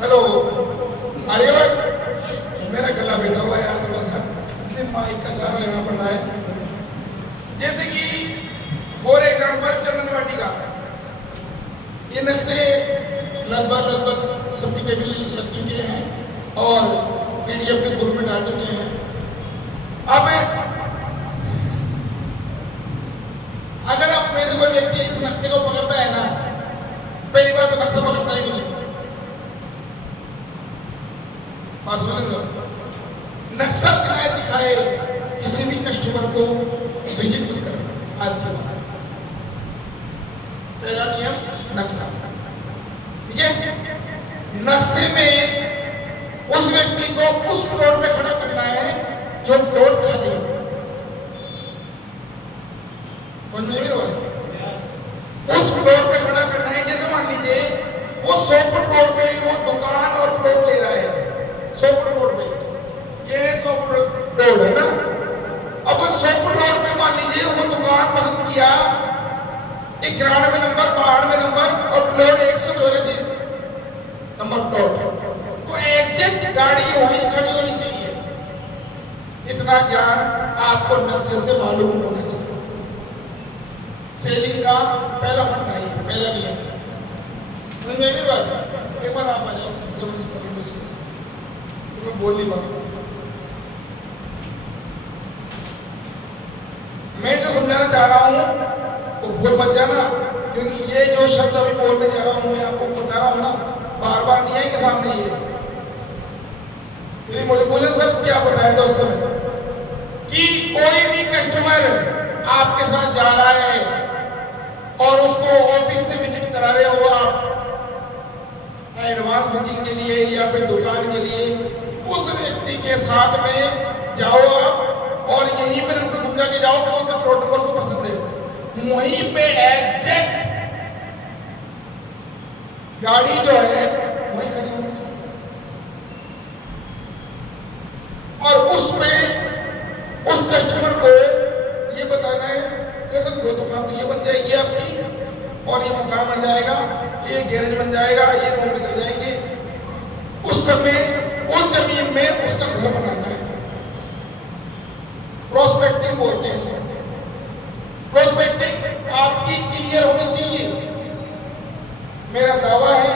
हेलो, अरे मेरा गला बैठा हुआ है यार, थोड़ा सा इसलिए माइक का सहारा लेना पड़ रहा है। जैसे कि फॉर एग्जाम्पल चंदन वाटिका, ये नक्शे लगभग सबकी टेबल लग चुके हैं और पीडीएफ के ग्रुप में डाल चुके हैं। अब अगर आप में से कोई व्यक्ति इस नक्शे को पकड़ता है ना, पहली बार तो नक्शा पकड़ता ही नहीं है। नक्शा किराए दिखाए किसी भी कस्टमर को विजिट मत करना। आज के बाद पहला नियम नक्शा, ठीक है। नक्शे में उस व्यक्ति को उस प्लॉट पे खड़ा करना है जो प्लॉट खाली है। समझ में नहीं उस प्लॉट पे खड़ा करना है। जैसे मान लीजिए वो 100 फुट प्लॉट पे वो दुकान और प्लॉट ले रहा है, 100 फुट प्लॉट पे, ये 100 फुट प्लॉट है ना। अब 100 फुट प्लॉट पे मान लीजिए वो दुकान पसंद किया 91 नंबर, 92 नंबर और प्लॉट 184 नंबर प्लॉट, तो एग्जैक्ट गाड़ी वहीं खड़ी होनी चाहिए। इतना ज्ञान आपको नक्शे से मालूम होना चाहिए। सेलिंग का पहला फंडा है, पहला नियम। समझ में नहीं बात? एक बार आप आ जाओ, तो मैं बोल नहीं पाऊंगा। मैं जो समझाना चाह रहा हूं वो भूल मत जाना, क्योंकि ये जो शब्द अभी बोलने जा रहा हूं मैं आपको बता रहा हूं ना, बार बार नहीं है कि सामने ये मुझे बोले सर क्या बताया था उस समय कि कोई भी कस्टमर आपके साथ जा रहा है और उसको ऑफिस से विजिट करा रहे हो आप एडवांस बुकिंग के लिए या फिर दुकान के लिए, उस व्यक्ति के साथ में जाओ आप और यहीं पर उनको समझा के जाओ कि उनसे प्रोटोकॉल को पसंद है। वहीं पे एग्जैक्ट गाड़ी जो है वहीं खड़ी होनी चाहिए और उसमें उस कस्टमर को ये बताना है कि सर दो दुकान तो ये बन जाएगी आपकी और ये मकान बन जाएगा, ये गैरेज बन जाएगा, ये रूम निकल जाएंगे। उस समय उस जमीन में उसका घर बनाना है। प्रोस्पेक्टिंग बोलते हैं इसको। प्रोस्पेक्टिंग आपकी क्लियर होनी चाहिए। मेरा दावा है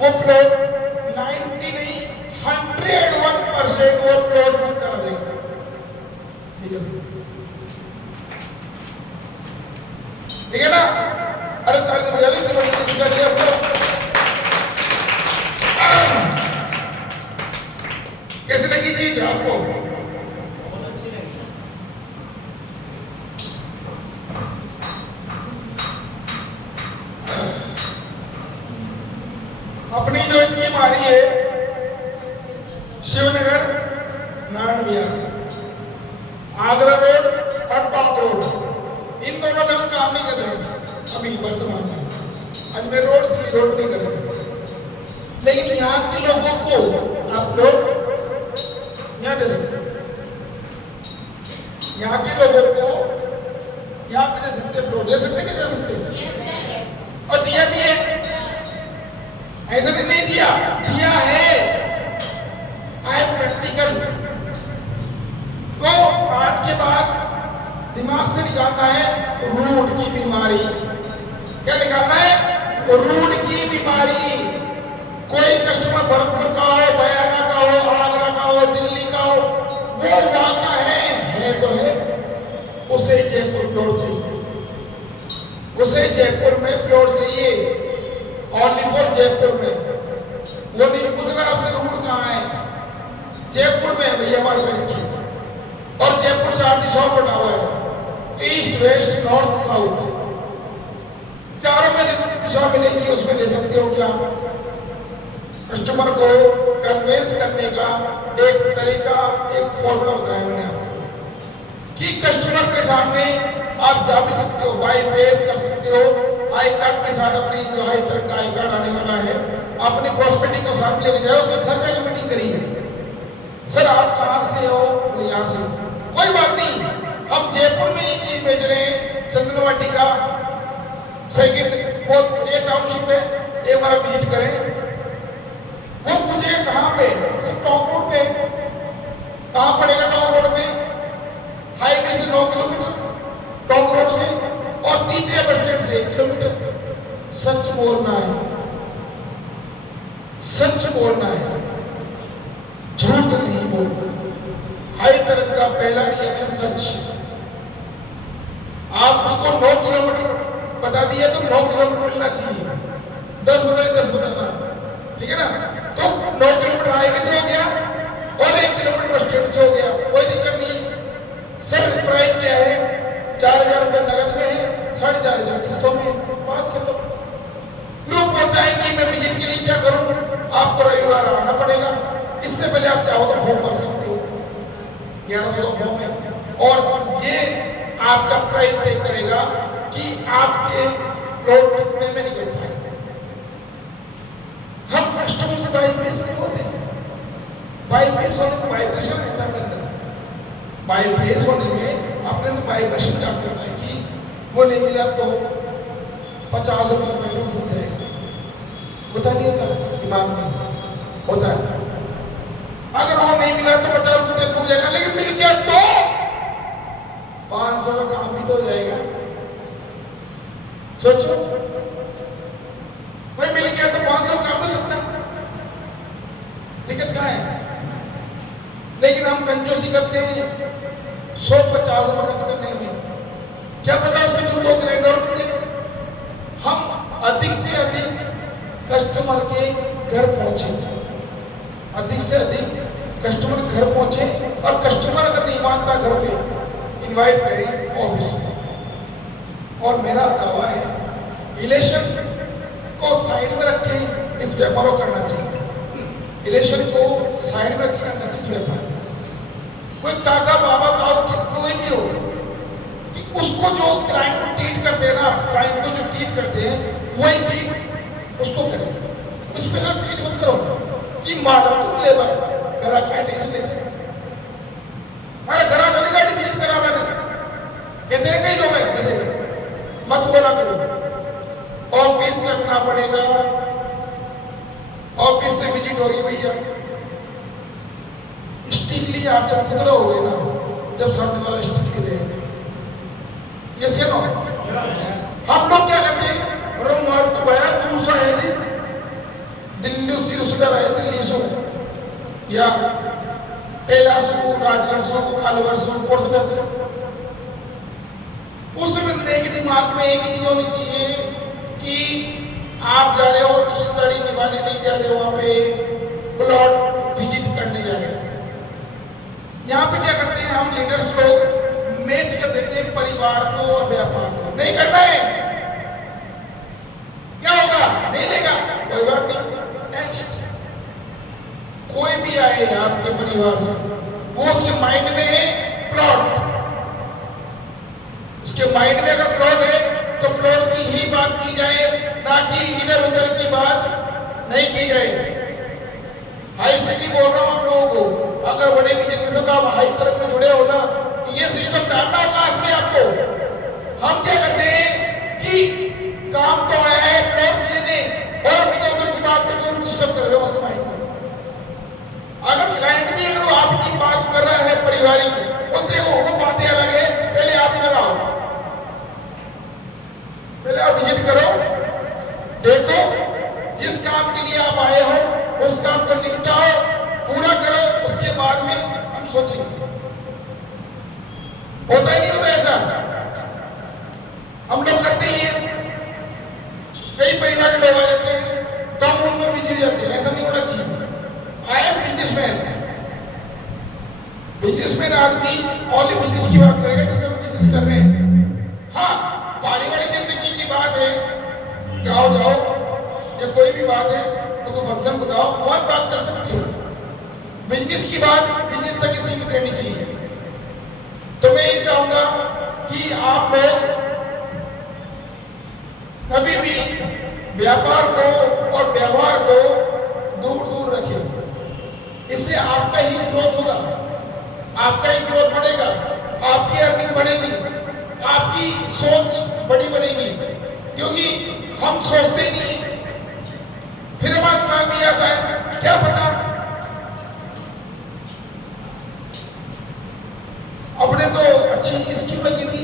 वो प्लॉट 90 नहीं 101% वो प्लॉट बुक कर देगा। ठीक है ना? अरे ताली बजा ली कैसे लगी चीज आपको? अपनी जो स्कीम आ रही है शिवनगर नारायण विहार, आगरा रोड और टॉप रोड, इन दोनों में हम काम नहीं कर रहे हैं अभी वर्तमान में। अजमेर रोड दिल्ली रोड नहीं कर रहे, लेकिन यहाँ के लोगों को आप लोग यहाँ दे सकते, यहाँ के लोगों को यहाँ पे दे सकते, प्लॉट दे सकते कि दे सकते, और दिया भी है, ऐसा भी नहीं दिया, दिया है। I am practical. तो आज के बाद दिमाग से निकालना है रूट की बीमारी। क्या निकालना है? रूट की बीमारी। कोई कस्टमर भरतपुर का हो, बयाना का हो, आगरा का हो, दिल्ली का हो, वो वहां का है तो है, उसे जयपुर प्लॉट चाहिए, उसे जयपुर में प्लॉट चाहिए, ओनली फॉर जयपुर में। वो नहीं पूछ रहा आपसे रूट कहाँ है, जयपुर में है भैया हमारे पास की। और जयपुर 4 दिशाओं पर बना हुआ है, ईस्ट वेस्ट नॉर्थ साउथ, चारों में दिशा मिलेगी, उसमें ले सकते हो। क्या कस्टमर को कन्वेंस करने का एक तरीका, एक फॉर्मूला बताया मैंने आपको कि कस्टमर के सामने आप जा भी सकते हो, बाई फेस कर सकते हो, आई कार्ड के साथ अपनी जो है तरह का आई कार्ड आने वाला है, अपनी प्रोस्पेक्टिंग को साथ लेके जाओ, उसके घर जाकर मीटिंग करिए। सर आप कहाँ से हो? यहाँ से। कोई बात नहीं, हम जयपुर में ये चीज बेच रहे हैं, चंदनवाटी का सेकंड वो ये टाउनशिप है, एक बार विजिट करें। वो पूछे कहाँ पे? सब टॉप रोड पे। कहाँ पड़ेगा टॉप रोड पे? हाईवे से 9 किलोमीटर टॉप रोड से, और तीसरे बस स्टैंड से 1 किलोमीटर। सच बोलना है, सच बोलना है, झूठ नहीं बोलना। हाई तरह का पहला नियम है सच। आप उसको 9 किलोमीटर बता दिया तो 9 किलोमीटर मिलना चाहिए, 10 बताना, ठीक है ना? तो 9 किलोमीटर हाईवे से हो गया और 1 किलोमीटर बस स्टैंड से हो गया, कोई दिक्कत नहीं। सर प्राइस क्या है? 4000 रुपये नगद में है, 4500 किस्तों में। बात खत्म। ग्रुप होता है कि मैं विजिट के लिए क्या करूं, आपको रविवार आना पड़ेगा। इससे पहले आप चाहो तो फॉर्म भर सकते हो, 1100 का फॉर्म है, और ये आपका प्राइस तय करेगा कि आपके प्लॉट कितने में निकल पाएंगे। हम कस्टमर से बाई फेस नहीं होते, बाई फेस होने में वाइब्रेशन रहता है अंदर, बाई फेस होने में अपने अंदर वाइब्रेशन क्या करता है कि वो नहीं मिला तो 50 रुपये पेट्रोल फूल जाएगा, होता नहीं होता, दिमाग में होता है। अगर वो नहीं मिला तो 50 रुपये फूल जाएगा, लेकिन मिल गया तो 500 का काम भी तो हो जाएगा। सोचो, भाई मिल गया तो 500 काम हो सकता, दिक्कत कहाँ है? लेकिन हम कंजूसी करते हैं 150 रुपये खर्च करने में, क्या पता उसके जो लोग रेट और देते। हम अधिक से अधिक कस्टमर के घर पहुंचे, अधिक से अधिक कस्टमर घर पहुंचे, और कस्टमर अगर नहीं मानता घर पे इनवाइट करें ऑफिस में। और मेरा दावा है इलेक्शन को साइड में रखे इस व्यापार को करना चाहिए, इलेक्शन को साइड में रखे करना चाहिए व्यापार। कोई काका बाबा ताऊ कोई भी हो, कि उसको जो क्लाइंट को ट्रीट करते हैं ना, क्लाइंट को जो ट्रीट करते हैं वही ट्रीट उसको करें, स्पेशल ट्रीट मत करो कि माडम तुम लेबर घरा का टेंशन ले जाए, अरे घरा का नहीं विजिट करा मैंने, ये देख ही लो मैं ऐसे मत बोला करो। ऑफिस चलना पड़ेगा, ऑफिस से विजिट हो रही भैया, स्टिकली आप जब खुद रहोगे ना, जब सामने वाला स्टिकली रहेगा, ये सुनो हम लोग क्या करते हैं, रोमार तो भया दूसरा है जी, दिल्ली से रिश्तेदार आए दिल्ली से या कैलाशो राजगढ़ अलवर कोर्स, उस बंदे के दिमाग में एक चीज होनी चाहिए कि आप जा रहे हो स्टडी निभाने नहीं जा रहे हो, वहां पे प्लॉट विजिट करने जा रहे हो। यहाँ पे क्या करते हैं हम लीडर्स लोग, मैच कर देते हैं परिवार को और व्यापार को। नहीं करना है, क्या होगा? नहीं लेगा, कोई बात नहीं, है आपके परिवार से, वो उसके माइंड में है प्लॉट। उसके माइंड में अगर प्लॉट है तो प्लॉट की ही बात की जाए, ना कि इधर उधर की बात नहीं की जाए। हाई स्टडी बोल रहा हूं आप लोगों को, अगर बड़े की जनरेशन का आप हाई करंट में जुड़े हो ना, ये सिस्टम डालना होगा आज से आपको। हम क्या करते हैं कि काम तो आया है प्लॉट लेने और अपने उधर की बात करके डिस्टर्ब कर रहे हो उसके माइंड में। अगर क्लाइंट भी अगर आपकी बात कर रहा है पारिवारिक, तो देखो वो बातें अलग है, पहले आप इधर आओ, पहले आप विजिट करो, देखो जिस काम के लिए आप आए हो उस काम को निपटाओ, पूरा करो, उसके बाद में हम सोचेंगे। होता ही नहीं होता ऐसा, हम लोग करते ही हैं। कई परिवार के लोग आ जाते हैं तो हम उनको बिजी जाते हैं, ऐसा नहीं होना चाहिए। आई एम बिजनेसमैन, बिजनेसमैन आदमी ओनली बिजनेस की बात करेगा जिससे हम बिजनेस कर रहे हैं। हाँ, पारिवारिक जिंदगी की बात है, जाओ जाओ या कोई भी बात है तो फंक्शन बुलाओ, बहुत बात कर सकते हो। बिजनेस की बात बिजनेस तक ही सीमित रहनी चाहिए। तो मैं ये चाहूंगा कि आप लोग कभी भी व्यापार को और व्यवहार को दूर दूर रखें। इससे आपका ही ग्रोथ होगा, आपका ही ग्रोथ बढ़ेगा, आपकी अर्निंग बढ़ेगी, आपकी सोच बड़ी बनेगी। क्योंकि हम सोचते नहीं, फिर हमारे दिमाग में आता है क्या पता अपने तो अच्छी स्कीम लगी थी,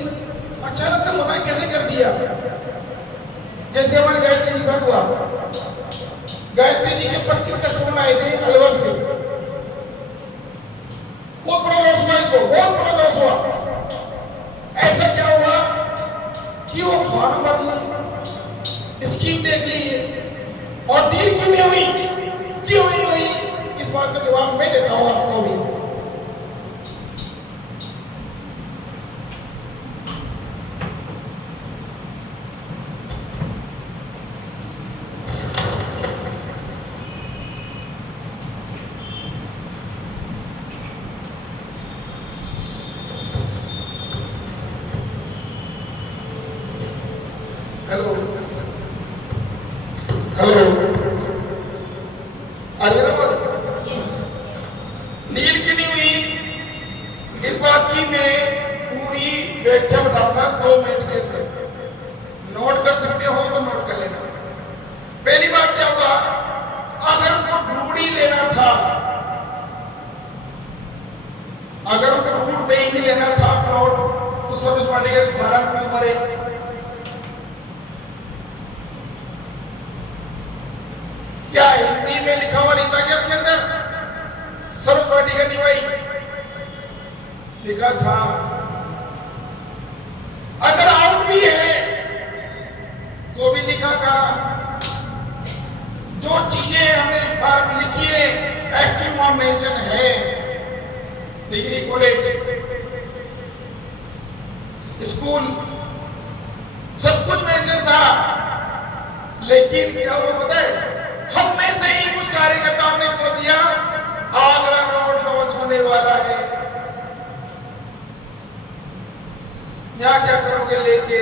अचानक से मना कैसे कर दिया। जैसे हमारे गायत्री जी के साथ हुआ, गायत्री जी के 25 कस्टमर आए थे अलवर से, वो बड़ा लॉस हुआ इनको, बहुत बड़ा लॉस हुआ। ऐसा क्या हुआ कि वो फॉर्म भर ली, स्कीम देख ली और डील क्यों नहीं हुई, क्यों नहीं हुई, इस बात का जवाब मैं देता हूं आपको भी। हेलो हेलो, अरे नील की नहीं हुई, इस बात की मैं पूरी व्याख्या बताऊंगा 2 मिनट के अंदर। नोट कर सकते हो तो नोट कर लेना। पहली बात क्या हुआ, अगर उनको रूढ़ी लेना था, अगर उनको रूट पे ही लेना था प्लॉट, तो सब वाटिका के फार्म क्यों भरे? क्या हिंदी में लिखा हुआ नहीं था क्या उसके अंदर सर्व वाटिका निवाई लिखा था? अगर आउट भी है तो भी लिखा था। जो चीजें हमने फॉर्म लिखी है एक्चुअल वहां मेंशन है। डिग्री कॉलेज, स्कूल, सब कुछ मेंशन था। लेकिन क्या हुआ पता है, हम में से ही कुछ कार्यकर्ताओं ने बोल दिया आगरा रोड लॉन्च होने वाला है, यहां क्या करोगे लेके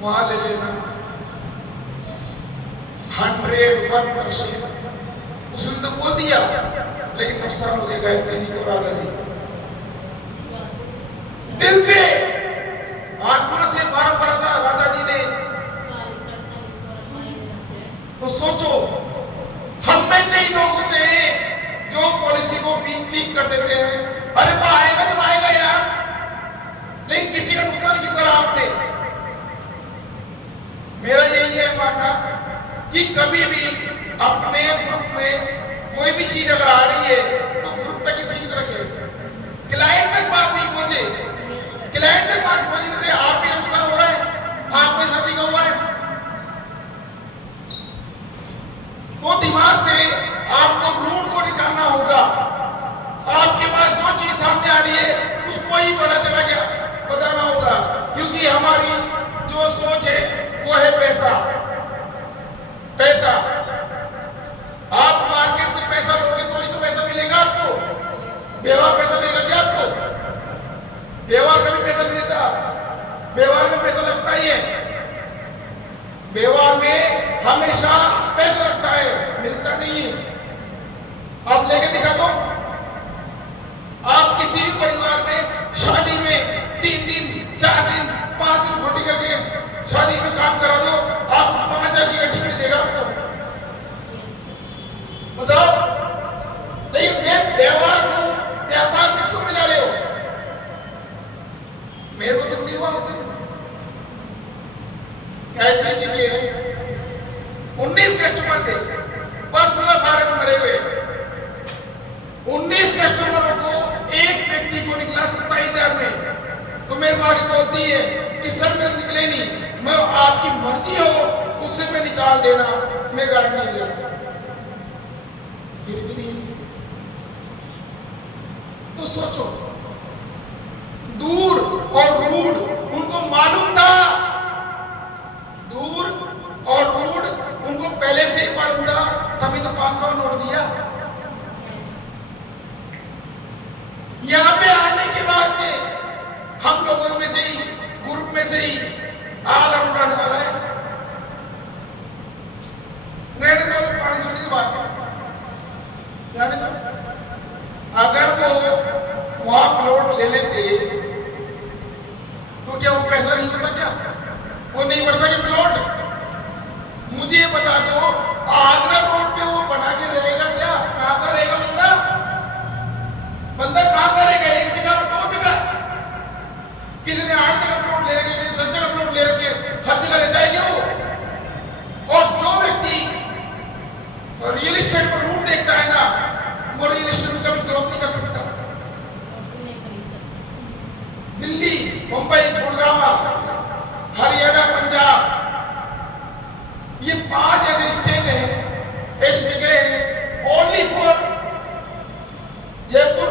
वहां ले लेना। 101% उसने तो बोल दिया, लेकिन नुकसान हो गया गायत्री जी को, राधा जी दिल से आत्मा से बार पड़ा था राधा जी ने। तो सोचो, हम में से ही लोग होते हैं जो पॉलिसी को लीक कर देते हैं। अरे वो आएगा जब आएगा यार, लेकिन किसी का नुकसान क्यों करा आपने? मेरा यही है मानना कि कभी भी अपने ग्रुप में कोई भी चीज अगर आ रही है तो ग्रुप तक ही सीमित रखे, क्लाइंट तक बात नहीं पहुंचे। क्लाइंट तक बात पहुंचने से आपके नुकसान हो रहा है, आपके साथी का हुआ है। तो दिमाग से आपको रूट को निकालना होगा। आपके पास जो चीज सामने आ रही है उसको ही पता चला गया बताना होगा, क्योंकि हमारी जो सोच है वो है पैसा। पैसा, आप मार्केट से पैसा लोगे तो ही तो पैसा बताइए, व्यवहार में हमेशा पैसा लगता है, मिलता नहीं है। आप लेके दिखा दो, आप किसी भी परिवार में शादी में 3 दिन 4 दिन 5 दिन खोटी करके शादी में काम करा दो, आपको 5,000 की टिकट देगा आपको, बताओ। लेकिन मैं व्यवहार को व्यापार में क्यों मिला रहे हो? मेरे को तो नहीं हुआ उस दिन। क्या चीजें हैं? 19 कस्टमर थे, पर्सनल फार्म मरे हुए। 19 कस्टमरों को एक व्यक्ति को निकला 27,000 में। तो मेरे को आगे होती है कि सर मेरे निकले नहीं, मैं आपकी मर्जी हो उससे मैं निकाल देना, मैं गारंटी नहीं दे रहा, फिर भी नहीं। तो सोचो, दूर और रूड उनको मालूम था, दूर और रूड उनको पहले से ही मालूम था, तभी तो 500 नोट दिया। यहां पे आने के बाद में हम लोगों में से ही, ग्रुप में से ही आला उठाने वाला है। रहने दो, पानी छोटी की बात है, रहने दो। अगर वो वहां प्लॉट ले लेते तो क्या वो पैसा नहीं होता? क्या वो नहीं बढ़ता कि प्लॉट? मुझे बता दो, आगरा रोड पे वो बना के रहेगा क्या? कहां का रहेगा बंदा? बंदा कहां करेगा? एक जगह, 2 जगह? किसी ने 8 जगह प्लॉट ले रखे, 10 जगह प्लॉट ले रखे, हर जगह ले जाएंगे वो। और जो व्यक्ति रियल एस्टेट पर रूट देखता है ना, वो रियल एस्टेट में कभी ग्रोथ नहीं कर सकता। दिल्ली, मुंबई, गुड़गांव, हरियाणा, पंजाब, ये 5 ऐसे स्टेट हैं, ऐसी जगह है ओनली फॉर जयपुर।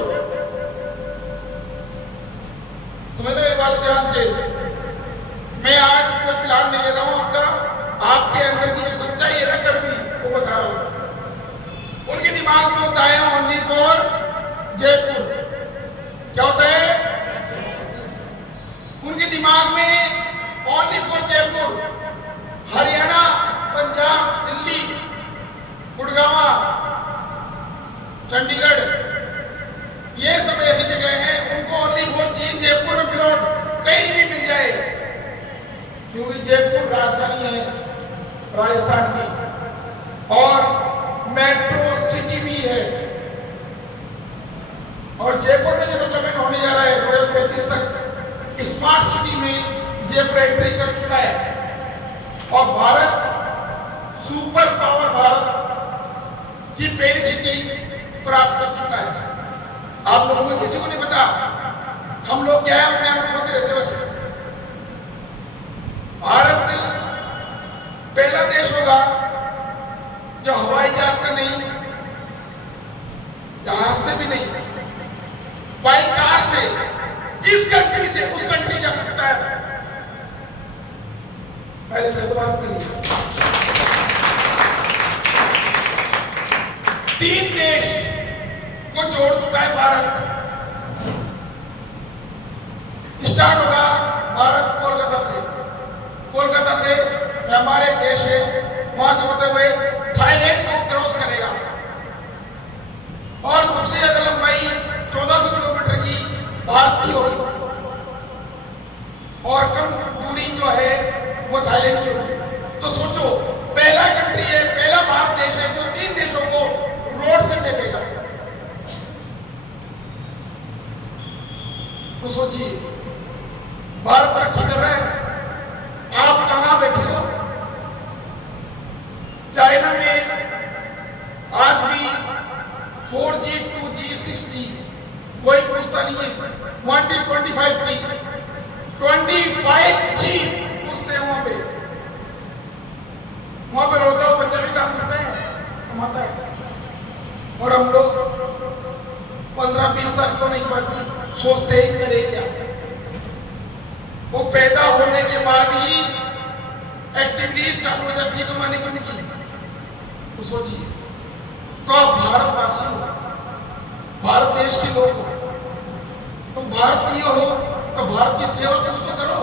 समझ रहे बात ध्यान से। मैं आज कोई प्लान नहीं ले रहा हूं आपका, आपके अंदर की जो सच्चाई है ना कड़वी, वो बता रहा हूं। उनके दिमाग में होता है ओनली फॉर जयपुर। क्या होता है उनके दिमाग में? ओनली फॉर जयपुर, हरियाणा, पंजाब, दिल्ली, गुड़गांव, चंडीगढ़, ये सब ऐसी जगह हैं, उनको ओनली फॉर जयपुर में प्लॉट कहीं भी मिल जाए, क्योंकि जयपुर राजधानी है राजस्थान की और मेट्रो सिटी भी है। और जयपुर में जो डेवलपमेंट होने जा रहा है 2035 तक, स्मार्ट सिटी में जयपुर एंट्री कर चुका है। और भारत सुपर पावर भारत की पहली सिटी प्राप्त कर चुका है। आप लोगों को किसी को नहीं पता, हम लोग क्या है अपने आप खोते रहते बस। भारत पहला देश होगा जो हवाई जहाज से नहीं, जहाज से भी नहीं, बाई कार से इस कंट्री से उस कंट्री जा सकता है। पहले बात करिए, 3 देश को जोड़ चुका है भारत। स्टार्ट होगा भारत कोलकाता से हमारे देश है, वहां से होते हुए थाईलैंड को क्रॉस करेगा और सबसे ज्यादा लंबाई 1400 किलोमीटर की भारत की होगी और कम दूरी जो है वो थाईलैंड की होगी। तो सोचो, पहला कंट्री है, पहला भारत देश है जो 3 देशों को रोड से टेकेगा। तो सोचिए, भारत तरक्की कर रहा है, आप कहां बैठे हो? चाइना में आज भी 4G 2G 6G कोई पूछता नहीं है। 25G 25G पूछते हैं वहां पे रोता हुआ बच्चा भी काम करता है, कमाता है। और हम लोग 15-20 साल क्यों नहीं, बाकी सोचते ही करे क्या। वो पैदा होने के बाद ही एक्टिविटीज चालू हो जाती है कमाने की उनकी। तो सोचिए, तो आप भारतवासी हो, भारत देश के लोग हो, तुम भारतीय हो, तो भारत की सेवा कुछ तो करो।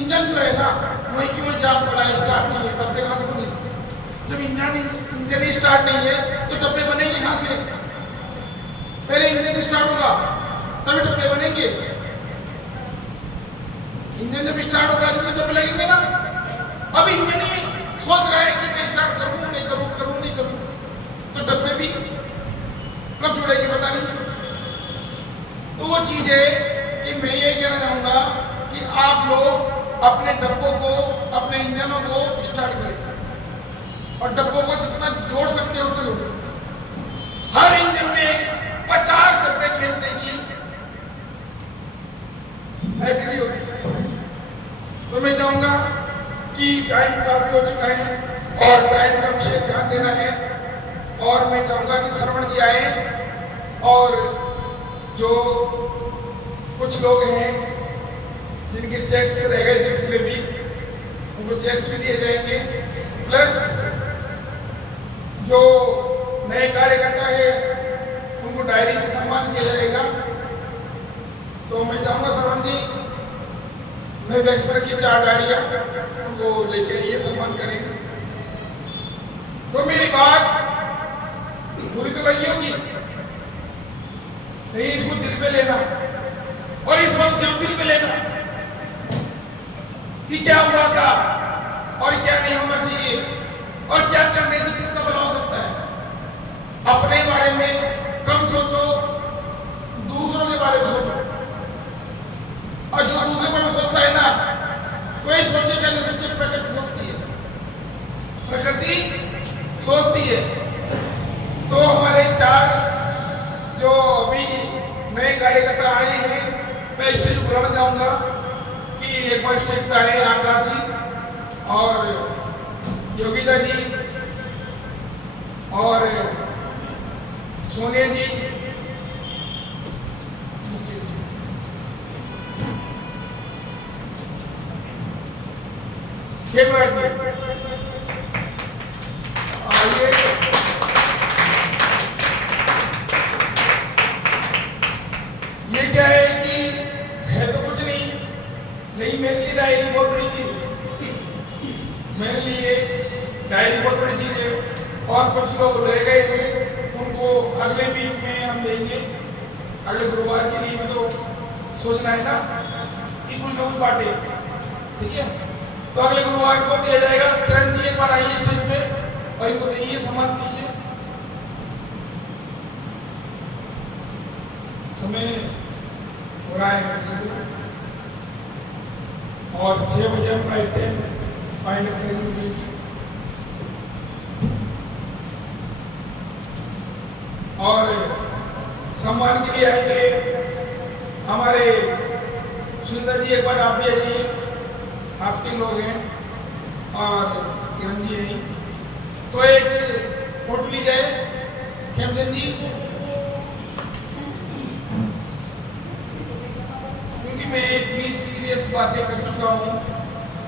इंजन जो है ना वही की वही जाम पड़ा है, स्टार्ट नहीं है, डब्बे कहाँ से बनेंगे? जब इंजन ही स्टार्ट नहीं है तो डब्बे बनेंगे कहाँ से? पहले इंजन स्टार्ट होगा तभी डब्बे बनेंगे। इंजन जब स्टार्ट होगा तो डब्बे लगेंगे ना। अब इंजन ही सोच रहा है कि मैं स्टार्ट करूं नहीं करूं, तो डब्बे भी कब जुड़ेंगे पता नहीं। तो वो चीज है कि मैं ये कहना चाहूंगा कि आप लोग अपने डब्बों को, अपने इंजनों को स्टार्ट करें और डब्बों को जितना जोड़ सकते हो तो जोड़ो। हर इंजन में 50 डब्बे खींचने की एबिलिटी होती है। तो मैं चाहूंगा कि टाइम काफी हो चुका है और टाइम का विशेष ध्यान देना है। और मैं चाहूंगा कि श्रवण जी आए और जो कुछ लोग हैं जिनके चेक्स रह गए थे पिछले वीक, उनको चेक्स भी दिए जाएंगे, प्लस जो नए कार्यकर्ता है उनको डायरी से सम्मान किया जाएगा। तो मैं चाहूंगा श्रवण जी नए बैच पर की 4 डायरियां उनको लेके ये सम्मान करें। तो मेरी बात बुरी तो नहीं होगी, नहीं, इसको दिल पे लेना और इस वक्त जब दिल पे लेना कि क्या हुआ था और क्या नहीं होना चाहिए और क्या करने से किसका भला हो सकता है। अपने बारे में कम सोचो, दूसरों के बारे में सोचो। और जो दूसरे बारे में सोचता है ना, कोई सोचे चाहे सोचे, प्रकृति सोचती है, प्रकृति सोचती है। तो हमारे 4 जो अभी नए कार्यकर्ता आए हैं, मैं स्टेज बुलाना चाहूंगा कि एक बार स्टेज पे आए आकाश जी और योगिता जी और सोनिया जी। ये बात ये क्या है कि है तो कुछ नहीं, लेकिन मेरे लिए डायरी बहुत बड़ी चीज है, मेरे लिए डायरी बहुत बड़ी चीज है। और कुछ लोग रह गए हैं उनको अगले वीक में हम देंगे, अगले गुरुवार के लिए भी तो सोचना है ना कि कुछ लोग बांटे, ठीक है? तो अगले गुरुवार को दिया जाएगा। किरण जी एक बार आइए स्टेज पे और इनको दीजिए, सम्मान कीजिए। समय हो रहा है और 6 बजे हम राइट टाइम फाइंड करेंगे। और सम्मान के लिए आएंगे हमारे सुंदर जी, एक बार आप भी आइए, आप 3 लोग हैं और किरण जी हैं। तो एक फोटो ली जाए खेमचंद जी, क्योंकि मैं इतनी सीरियस बातें कर चुका हूँ,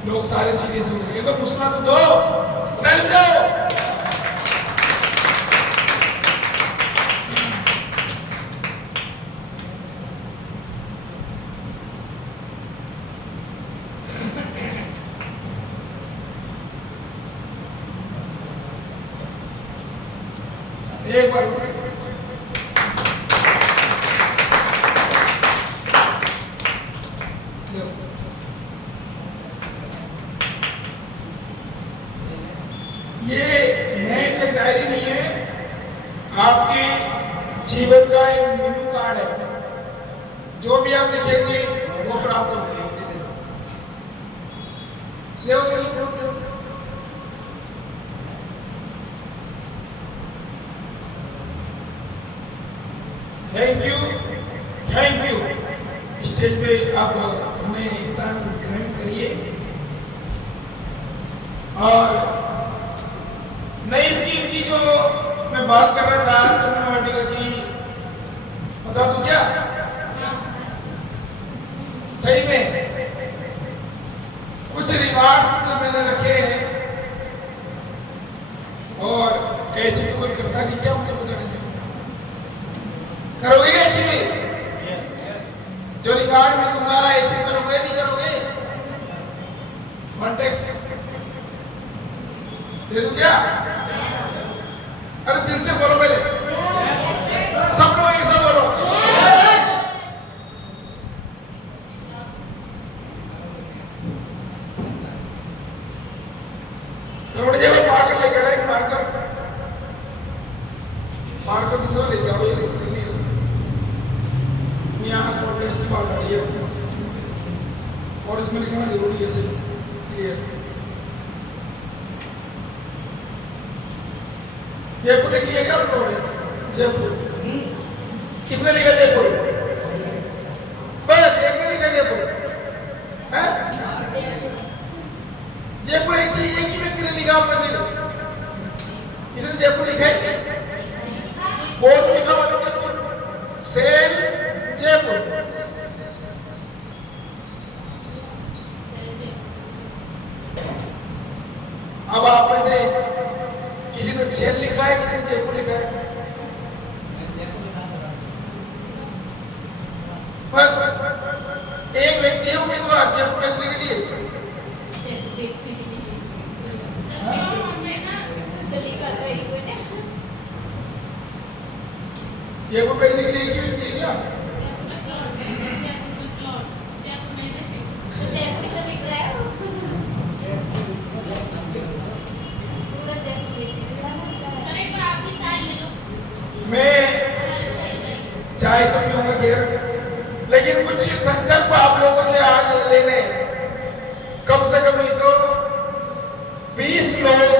लोग सारे सीरियस हो गए। तो मुस्कुरा तो दो, कर दो। एक बार ये नई एक डायरी नहीं है, आपके जीवन का एक मेनू कार्ड है। जो भी आप लिखेंगे वो प्राप्त होगा। Thank you, thank you. Stage पे आप हमें स्थान ग्रहण करिए। और नई स्कीम की जो मैं बात कर रहा था चंद्रवाटिका की, बता दूं क्या? सही में कुछ रिवार्ड्स मैंने रखे हैं और ऐसे तो कोई करता नहीं, क्या मुझे बताने से करोगे क्या अचीव? जो रिवार्ड मैं दूंगा अचीव करोगे नहीं करोगे? कॉन्टेक्स्ट दे दूं क्या? अरे दिल से बोलो पहले, सब लोग एक साथ बोलो। थोड़ी देर में मार्कर लेके आना, एक मार्कर दूसरा लेके आओ, ये लेके चलिए। यहाँ कॉन्टेक्स्ट की बात आ रही है और इसमें लिखना जरूरी है, सिर्फ क्लियर। जयपुर लिख लिया क्या उन्होंने? जयपुर किसने लिखा? जयपुर, बस एक ने लिखा जयपुर है। जयपुर एक ही व्यक्ति ने लिखा, आप में से किसने जयपुर लिखा है? बोर्ड लिखा हुआ जयपुर, सेल जयपुर। अब आप में से किसी ने सेल लिखा है, किसी ने जयपुर लिखा है? बस एक व्यक्ति है उम्मीदवार जयपुर बेचने के लिए। जयपुर बेचने के लिए एक व्यक्ति है क्या? मैं चाय तो पीऊंगा खैर, लेकिन कुछ संकल्प आप लोगों से आज लेने, कम से कम नहीं तो 20 लोग